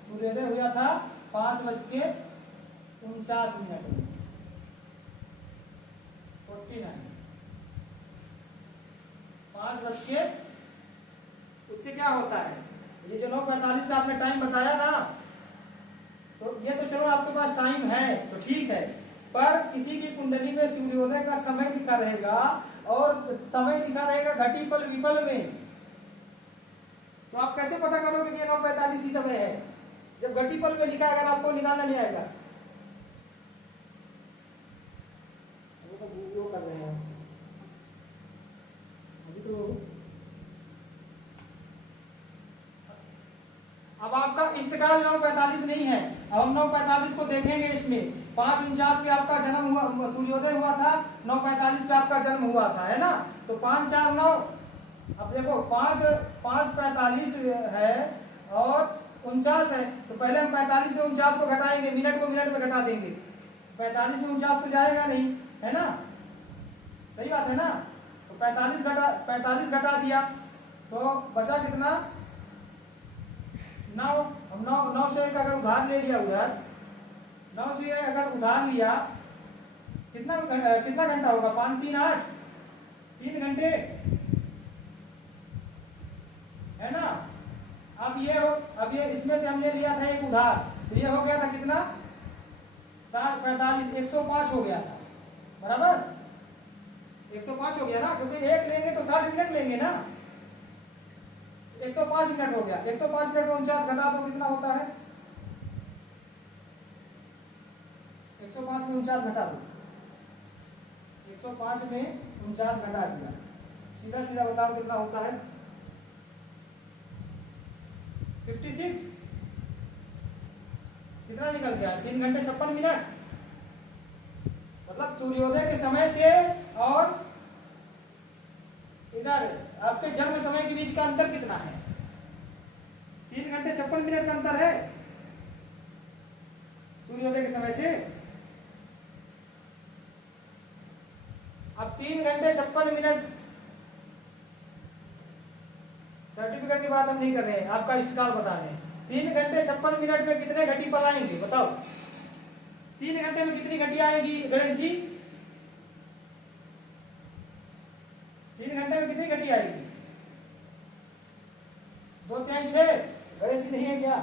सूर्योदय हुआ था 5:49 में 49, 5 बज के, उससे क्या होता है, ये जो 9:45 का आपने टाइम बताया ना, तो ये तो चलो आपके पास टाइम है तो ठीक है, पर किसी की कुंडली में सूर्योदय का समय लिखा रहेगा और समय लिखा रहेगा घटी पल विपल में, तो आप कैसे पता करोगे कि 9:45 ही समय है, जब घटी पल में लिखा है, अगर आपको निकालना नहीं आएगा। वो कर रहे हैं अभी तो। अब आपका इष्टकाल 9:45 नहीं है, अब हम 9:45 को देखेंगे। इसमें 5:49 पे आपका जन्म हुआ, सूर्योदय हुआ था, 9:45 पे आपका जन्म हुआ था, है ना, तो 5 4 9, अब देखो 5:45 है और 49 है, तो पहले हम 45 में 49 को घटाएंगे, मिनट को मिनट में घटा देंगे, 45 में 49 तो जाएगा नहीं, है ना, सही बात है ना, तो 45 घटा दिया तो बचा कितना नौ, हम नौ नौ से एक अगर उधार ले लिया उधर, 9 से अगर उधार लिया, कितना कितना घंटा होगा? 5 3 8, 3 घंटे है ना। अब ये इसमें से हमने लिया था एक उधार, तो ये हो गया था कितना? 60 45 105 हो गया था, बराबर 105 हो गया ना, क्योंकि एक लेंगे तो 60 मिनट लेंगे ना। 105 मिनट हो गया। 105 मिनट में 49 घटा दो, कितना होता है? 105 में 49 घटा दो, 105 में 49 घटा दिया, सीधा सीधा बताओ कितना होता है? 56। कितना निकल गया? 3 घंटे 56 मिनट। मतलब सूर्योदय के समय से और इधर आपके जन्म समय के बीच का अंतर कितना है? 3 घंटे 56 मिनट का अंतर है सूर्योदय के समय से। अब 3 घंटे 56 मिनट, सर्टिफिकेट की बात हम नहीं कर रहे हैं, आपका इष्टकाल बता रहे हैं। 3 घंटे 56 मिनट में कितने घटी पल आएंगे बताओ? 3 घंटे में कितनी घटी आएगी गणेश जी? 3 घंटे में कितनी घटी आएगी? 2 3 6। गणेश जी नहीं है क्या?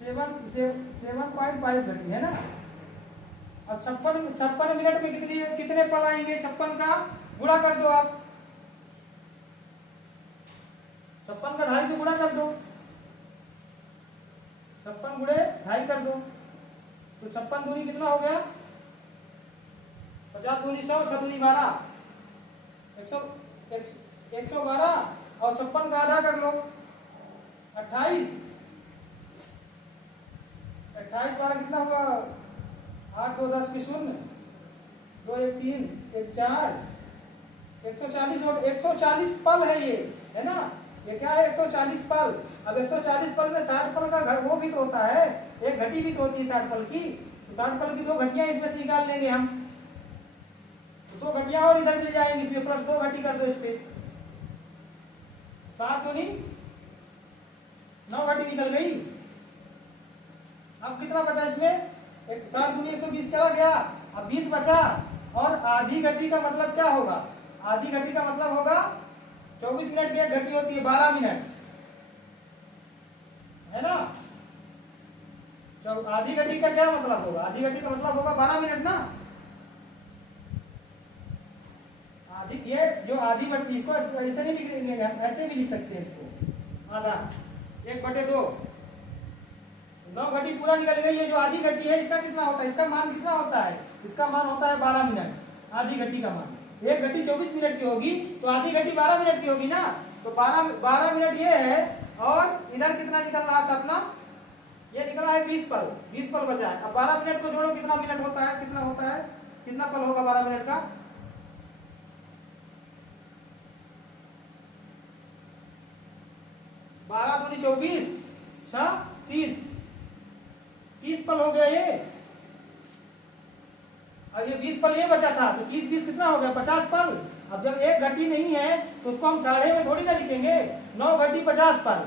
7.5 घटी है ना। अब 56 मिनट में कितने पल आएंगे? 56 का गुणा कर दो आप, 56 का 2.5 से गुणा कर दो, 56 गुणे 2.5 कर दो, तो 56 दूनी कितना हो गया? 50 दूनी 100, 6 दूनी 12, 112, और 56 का आधा कर लो 28, 28 12 कितना हुआ? 8 2 10 की 0, 2 1 3 1 4, 140 हो, 140 पल है ये, है ना। ये क्या है? 140 पल। अब 140 पल में 60 पल का घर वो भी तो होता है, एक घटी भी तो होती है 60 पल की, तो 60 पल की 2 घटियां इसमें से निकाल लेंगे हम, तो 2 घटियां और इधर मिल जाएंगी, इसमें प्लस 2 घटी कर दो इस पे, 7 दूनी 9 घटी निकल गई। अब कितना बचा इसमें? 7 दूनी 120 चला गया, अब 20 बचा, और आधी घटी का मतलब क्या होगा? आधी घटी का मतलब होगा 24 मिनट की एक घटी होती है 12 मिनट, है ना। आधी घटी का क्या मतलब होगा? आधी घटी का मतलब होगा 12 मिनट ना। आधी, ये जो आधी घटी, इसको ऐसे नहीं लिखेंगे, ऐसे भी लिख सकते हैं इसको, आधा 1/2, 9 घटी पूरा निकल गई। ये जो आधी घटी है इसका कितना होता है? इसका मान कितना होता है? इसका मान होता है 12 मिनट, आधी घटी का मान। एक घटी 24 मिनट की होगी तो आधी घटी 12 मिनट की होगी ना, तो 12 मिनट ये है, और इधर कितना निकल रहा था अपना? ये निकला है 20 पल, 20 पल बचा है। अब 12 मिनट को जोड़ो, कितना मिनट होता है? कितना होता है? कितना पल होगा 12 मिनट का? 12 दूनी 24, 6 30, 30 पल हो गया ये। अब ये 20 पल ये बचा था, तो 30 20 कितना हो गया? 50 पल। अब जब एक घटी नहीं है तो उसको हम साढ़े में थोड़ी ना लिखेंगे, 9 घटी 50 पल।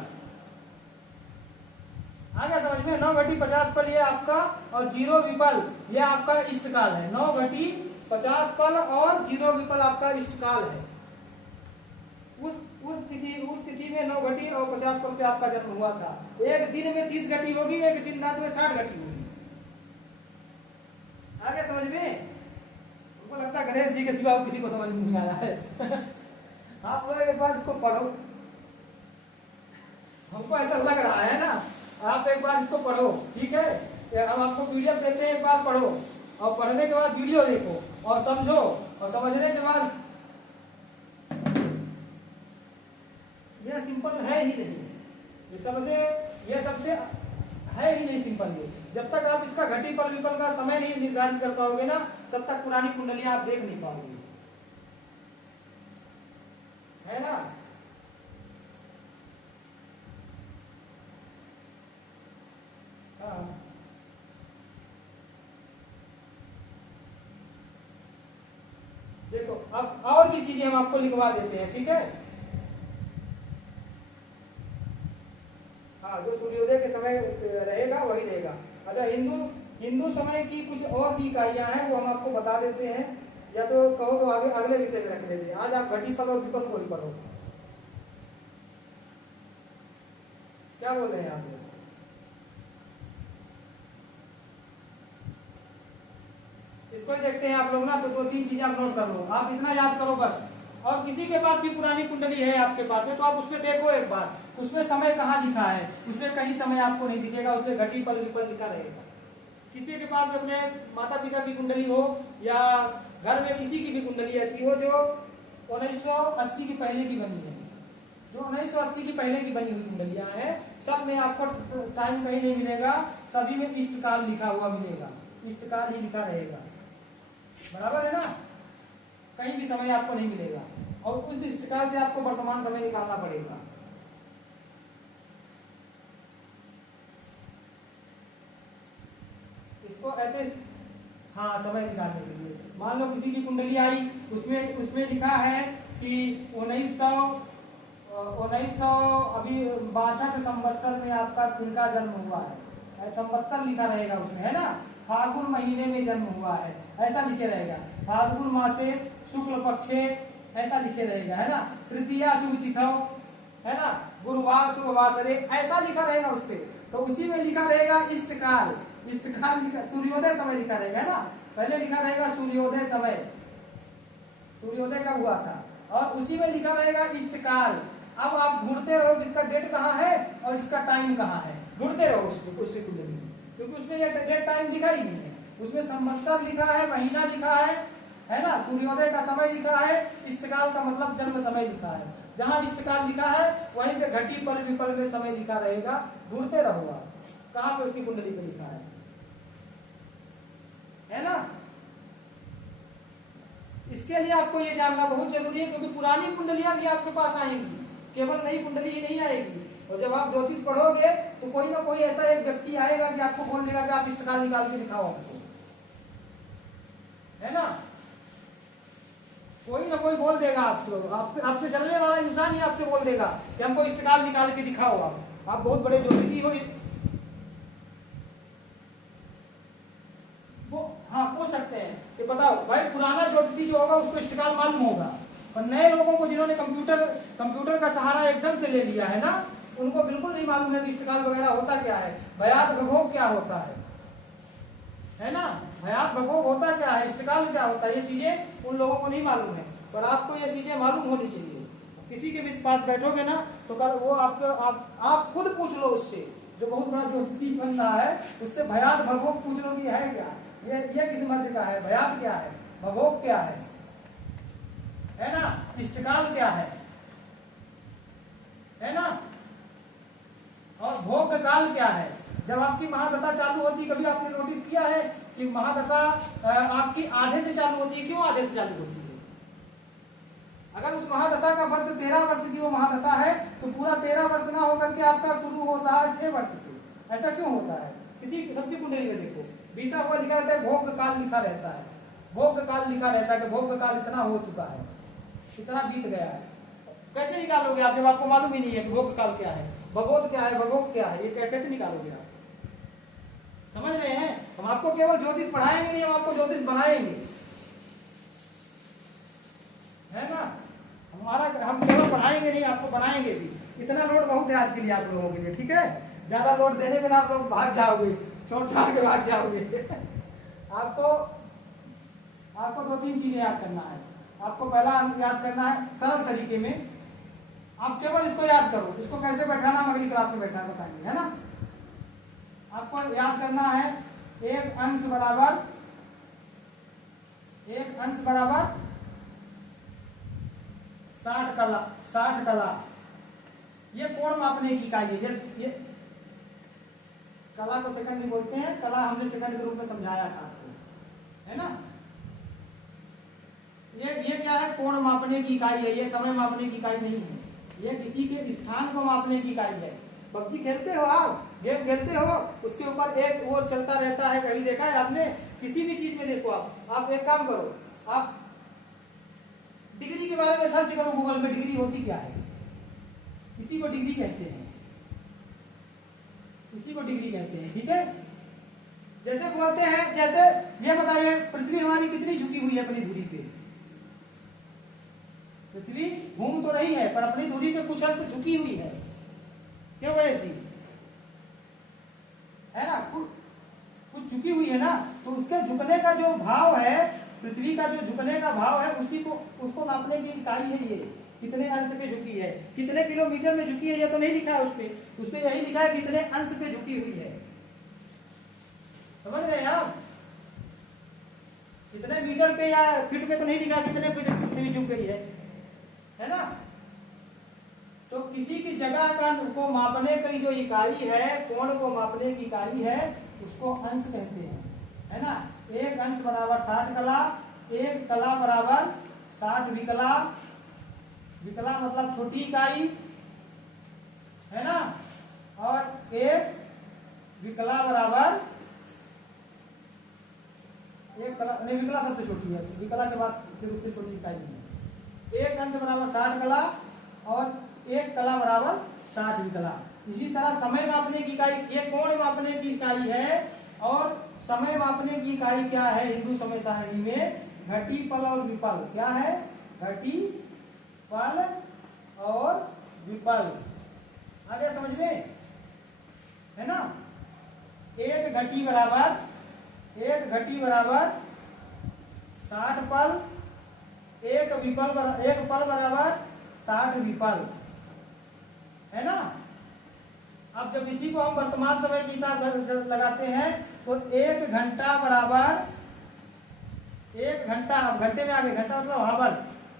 आ गया समझ में? 9 घटी 50 पल ये आपका, और 0 विपल ये आपका इष्टकाल है। 9 घटी 50 पल और 0 विपल आपका इष्टकाल है। उस तिथि में 9 घटी और 50 पल पे आपका जन्म हुआ था। एक दिन में 30 घटी होगी, एक दिन रात में 60 घटी होगी। आ गया समझ में? उनको लगता है गणेश जी के सिवा किसी को समझ नहीं आया है। आप लोग एक बार इसको पढ़ो, हमको ऐसा लग रहा है ना, आप एक बार इसको पढ़ो, ठीक है। हम आपको पीडीएफ देते हैं, एक बार पढ़ो, और पढ़ने के बाद वीडियो देखो और समझो, और समझने के बाद ये सिंपल है ही नहीं, ये सबसे है ही नहीं सिंपल। ये जब तक आप इसका घटी पल विपल का समय नहीं निर्धारित कर पाओगे ना, तब तक पुरानी कुंडलियां आप देख नहीं पाओगे, है ना। हाँ, देखो अब और भी चीजें हम आपको लिखवा देते हैं, ठीक है। हाँ, जो सूर्योदय के समय रहेगा वही रहेगा। अच्छा, हिंदू समय की कुछ और भी इकाइयां हैं, वो हम आपको बता देते हैं, या तो कहो तो आगे अगले विषय में रख लेते हैं। आज आप घटीपल और विपल को ही पढ़ो। क्या बोल रहे हैं आप लोग? इसको ही देखते हैं आप लोग ना, तो 2-3 चीजें आप नोट कर लो, आप इतना याद करो बस। और किसी के पास भी पुरानी कुंडली है आपके पास में, तो आप उसमें देखो एक बार, उसमें समय कहाँ लिखा है, उसमें कहीं समय आपको नहीं दिखेगा, उसमें घटीपल विपल लिखा रहेगा। किसी के पास अपने माता पिता की कुंडली हो या घर में किसी की भी कुंडली ऐसी हो जो 1980 के पहले की बनी है, जो 1980 के पहले की बनी हुई कुंडलियां हैं, सब में आपको टाइम कहीं नहीं मिलेगा, सभी में इष्टकाल लिखा हुआ मिलेगा, इष्टकाल ही लिखा रहेगा, बराबर है ना। कहीं भी समय आपको नहीं मिलेगा, और उस इष्टकाल से आपको वर्तमान समय निकालना पड़ेगा। इसको ऐसे, हाँ, समय निकालने के लिए मान लो किसी की कुंडली आई, उसमें लिखा है कि 1900 अभी 62 संवत्सर में आपका इनका जन्म हुआ है, संवत्सर लिखा रहेगा उसमें, है ना। फाल्गुन महीने में जन्म हुआ है, ऐसा लिखे रहेगा। फाल्गुन मासे शुक्ल पक्षे, ऐसा लिखे रहेगा, है ना। तृतीया शुभ तिथौ, है ना। गुरुवार शुभ वासरे, ऐसा लिखा रहेगा उस पे। तो उसी में लिखा रहेगा इष्टकाल, इष्टकाल लिखा, सूर्योदय समय लिखा रहेगा, है ना। पहले लिखा रहेगा सूर्योदय समय, सूर्योदय कब हुआ था, और उसी में लिखा रहेगा इष्टकाल। अब आप ढूंढते रहो जिसका डेट कहाँ है और इसका टाइम कहाँ है, ढूंढते रहो उससे कुंडली में, क्योंकि उसमें ये डेट टाइम लिखा ही नहीं है। उसमें संवत्सर लिखा है, महीना लिखा है ना, सूर्योदय का समय लिखा है, इष्टकाल का मतलब जन्म समय लिखा है। जहां इष्टकाल लिखा है वहीं पे घटीपल विपल में समय लिखा रहेगा, ढूंढते रहो आप कहाँ पे उसकी कुंडली पे लिखा है ना। इसके लिए आपको ये जानना बहुत जरूरी है, क्योंकि पुरानी कुंडलियां भी आपके पास आएंगी, केवल नई कुंडली ही नहीं आएगी। और जब आप ज्योतिष पढ़ोगे तो कोई ना कोई ऐसा एक व्यक्ति आएगा कि आपको बोल देगा कि आप इष्टकाल निकाल के दिखाओ हमको, है ना। कोई ना कोई बोल देगा आपको, आपसे जलने वाला इंसान ही आपसे बोल देगा कि हमको इष्टकाल निकाल के दिखाओ। आप बहुत बड़े ज्योतिषी हो, वो हाँ पूछ सकते हैं कि बताओ भाई, पुराना ज्योतिषी जो होगा उसको इष्टकाल मालूम होगा, पर नए लोगों को जिन्होंने कंप्यूटर का सहारा एकदम से ले लिया है ना, उनको बिल्कुल नहीं मालूम है कि इष्टकाल वगैरह होता क्या है, भयात भगोग क्या होता है ना। भयात भगोग होता क्या है, इष्टकाल क्या होता है, ये चीजें उन लोगों को नहीं मालूम है, पर आपको ये चीजें मालूम होनी चाहिए। किसी के भी पास बैठोगे ना तो वो आप खुद पूछ लो उससे, जो बहुत बड़ा ज्योतिषी बन रहा है, उससे भयात भगोग पूछ लो कि है क्या, ये किस मध्य का है, भयात क्या है, भगोग क्या है ना, इष्टकाल क्या है ना, और भोग काल क्या है। जब आपकी महादशा चालू होती है, कभी आपने नोटिस किया है कि महादशा आपकी आधे से चालू होती है? क्यों आधे से चालू होती है? अगर उस महादशा का वर्ष 13 वर्ष की वो महादशा है तो पूरा 13 वर्ष ना होकर के आपका शुरू होता है 6 वर्ष से। ऐसा क्यों होता है? सबकी कुंडली में देखो बीता हुआ लिखा रहता है, भोग काल लिखा रहता है, भोग काल लिखा रहता है कि भोग काल इतना हो चुका है, इतना बीत गया है। कैसे निकालोगे आप जब आपको मालूम ही नहीं है कि भोग काल क्या है, भगवत क्या है, भगोग क्या है, ये कैसे निकालोगे आप? समझ रहे हैं? हम आपको केवल ज्योतिष पढ़ाएंगे नहीं, हम आपको ज्योतिष बनाएंगे, है ना। हम केवल पढ़ाएंगे नहीं, आपको बनाएंगे भी। इतना लोड बहुत है आज के लिए आप लोगों के लिए, ठीक है। ज्यादा लोड देने में ना आप लोग भाग जाओगे, छोड़ छाड़ के भाग जाओगे। आपको 2-3 चीजें याद करना है। आपको पहला याद करना है सरल तरीके में, आप केवल इसको याद करो। इसको कैसे बैठाना हम अगली क्लास में बताएंगे, है ना। आपको याद करना है एक अंश बराबर 60 कला। ये कोण मापने की इकाई है। ये कला को सेकंड नहीं बोलते हैं, कला हमने सेकंड के रूप में समझाया था आपको, है ना। ये क्या है? कोण मापने की इकाई है, ये समय मापने की इकाई नहीं है, ये किसी के स्थान को मापने की इकाई है। पबजी खेलते हो आप, गेम खेलते हो, उसके ऊपर एक वो चलता रहता है, कहीं देखा है आपने? किसी भी चीज में देखो आप एक काम करो, आप डिग्री के बारे में सर्च करो गूगल में, डिग्री होती क्या है, इसी को डिग्री कहते हैं। इसी को डिग्री कहते हैं। ठीक है, जैसे बोलते हैं, जैसे ये बताइए पृथ्वी हमारी कितनी झुकी हुई है अपनी धुरी पे? पृथ्वी घूम तो रही है पर अपनी धुरी पे कुछ अंश झुकी हुई है, क्यों ऐसी है ना, कुछ झुकी हुई है ना। तो उसके झुकने का जो भाव है, पृथ्वी का जो झुकने का भाव है, उसी को उसको नापने की इकाई है ये, कितने अंश पे झुकी है, कितने किलोमीटर में झुकी है, ये तो नहीं लिखा है उस पे यही लिखा है कितने अंश पे झुकी हुई है। समझ रहे हैं आप? कितने मीटर पे या फीट पे तो नहीं लिखा कितने फीट पृथ्वी झुक गई है ना। तो किसी की जगह का को मापने की जो इकाई है, कोण को मापने की इकाई है, उसको अंश कहते हैं, है ना। एक अंश बराबर 60 कला, एक कला बराबर 60 विकला, विकला मतलब छोटी इकाई, है ना। और एक विकला बराबर, एक कला नहीं, विकला सबसे छोटी है, विकला के बाद फिर उससे छोटी इकाई है। एक अंश बराबर 60 कला और एक कला बराबर 60 विकला। इसी तरह समय मापने की इकाई, ये कोण मापने की इकाई है और समय मापने की इकाई क्या है हिंदू समय सारणी में? घटी, पल और विपल। क्या है? घटी, पल और विपल। आ गया समझ में, है ना। एक घटी बराबर 60 पल, एक पल बराबर 60 विपल, है ना। अब जब इसी को हम वर्तमान समय की हिसाब लगाते हैं तो एक घंटा बराबर, एक घंटा, घंटे में आगे घंटा मतलब आवर,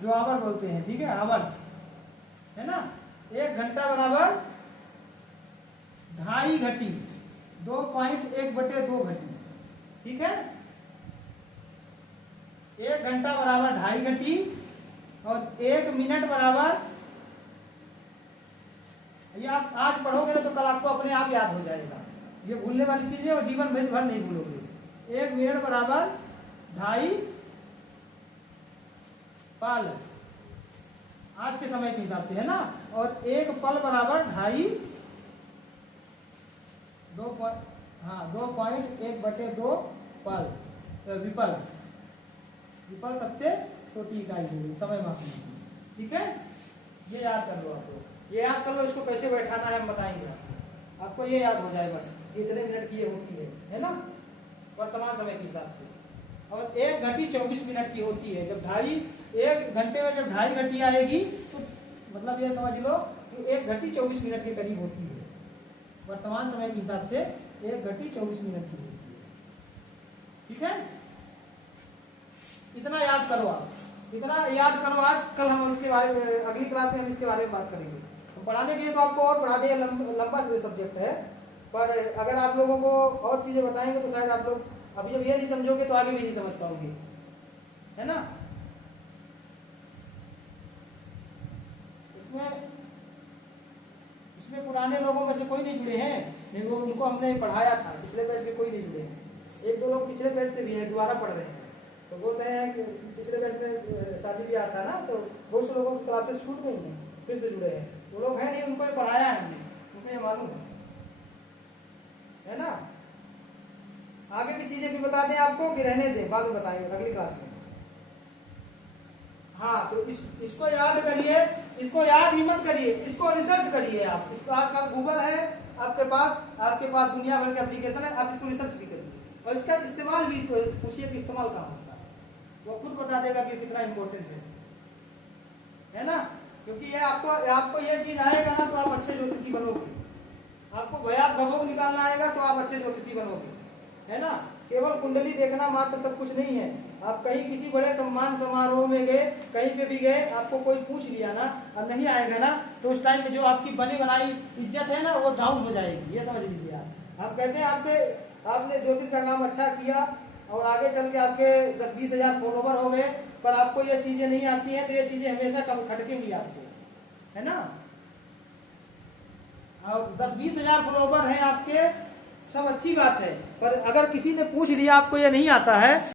जो आवर बोलते हैं, ठीक है, आवर्स, है ना। एक घंटा बराबर 2.5 घटी, 2.1/2 घटी, ठीक है। एक घंटा बराबर 2.5 घटी और एक मिनट बराबर, ये आप आज पढ़ोगे तो कल आपको अपने आप याद हो जाएगा, ये भूलने वाली चीज है और जीवन भर नहीं भूलोगे। एक मिनट बराबर 2.5 पल, आज के समय के हिसाब से, है ना। और एक पल बराबर 2.5, 2.1/2 पल, विपल। विपल सबसे छोटी इकाई होगी समय मापने की, ठीक है। ये याद कर लो, आपको ये याद कर लो, इसको कैसे बैठाना है हम बताएंगे आपको ये याद हो जाए बस, कितने मिनट की ये होती है ना, वर्तमान समय के हिसाब से। और एक घटी 24 मिनट की होती है। जब 1 घंटे में जब 2.5 घटी आएगी तो मतलब ये समझ लो कि 1 घटी 24 मिनट के करीब होती है, वर्तमान समय के हिसाब से 1 घटी 24 मिनट की होती है, ठीक है। इतना याद करो आप, इतना याद करो आज। कल हम इसके बारे में, अगली क्लास में हम इसके बारे में बात करेंगे। पढ़ाने के लिए तो आपको और पढ़ा दें, लंबा सब्जेक्ट है, पर अगर आप लोगों को और चीजें बताएंगे तो शायद आप लोग अभी जब ये नहीं समझोगे तो आगे भी नहीं समझ पाओगे, है ना। इसमें पुराने लोगों में से कोई नहीं जुड़े हैं, नहीं वो उनको हमने पढ़ाया था, पिछले बैच के कोई नहीं जुड़े हैं। 1-2 लोग पिछले बैच से भी है, दोबारा पढ़ रहे हैं, तो बोल रहे हैं कि पिछले बैच में शादी ब्याह था ना, तो बहुत से लोगों की क्लासेस छूट गई हैं, फिर से जुड़े हैं। वो लोग हैं नहीं, उनको ये पढ़ाया है हमने, उनको ये मालूम है ना। आगे की चीजें भी बता दें आपको कि रहने दें, बाद में बताएंगे अगली क्लास में। हाँ, तो इसको याद करिए, इसको याद ही मत करिए, इसको रिसर्च करिए आप। इसको आजकल गूगल है आपके पास दुनिया भर के एप्लीकेशन है, आप इसको रिसर्च भी करिए और इसका इस्तेमाल भी पूछिए कि इस्तेमाल कहाँ होता है, वो खुद बता देगा कि कितना इम्पोर्टेंट है ना। क्योंकि ये आपको ये चीज आएगा ना तो आप अच्छे ज्योतिषी बनोगे। आपको भयात भगोग निकालना आएगा तो आप अच्छे ज्योतिषी बनोगे, है ना। केवल कुंडली देखना मात्र सब कुछ नहीं है। आप कहीं किसी बड़े सम्मान समारोह में गए, कहीं पे भी गए, आपको कोई पूछ लिया ना और नहीं आएगा ना, तो उस टाइम पे जो आपकी बनी बनाई इज्जत है ना वो डाउन हो जाएगी, ये समझ लीजिए आप कहते हैं आपने ज्योतिष का काम अच्छा किया और आगे चल के आपके 10-20 हजार फॉलोवर हो गए, पर आपको ये चीजें नहीं आती हैं, तो ये चीजें हमेशा कम खटकेंगी आपको, है ना। और 10-20 हजार फॉलोवर हैं आपके, सब अच्छी बात है, पर अगर किसी ने पूछ लिया आपको ये नहीं आता है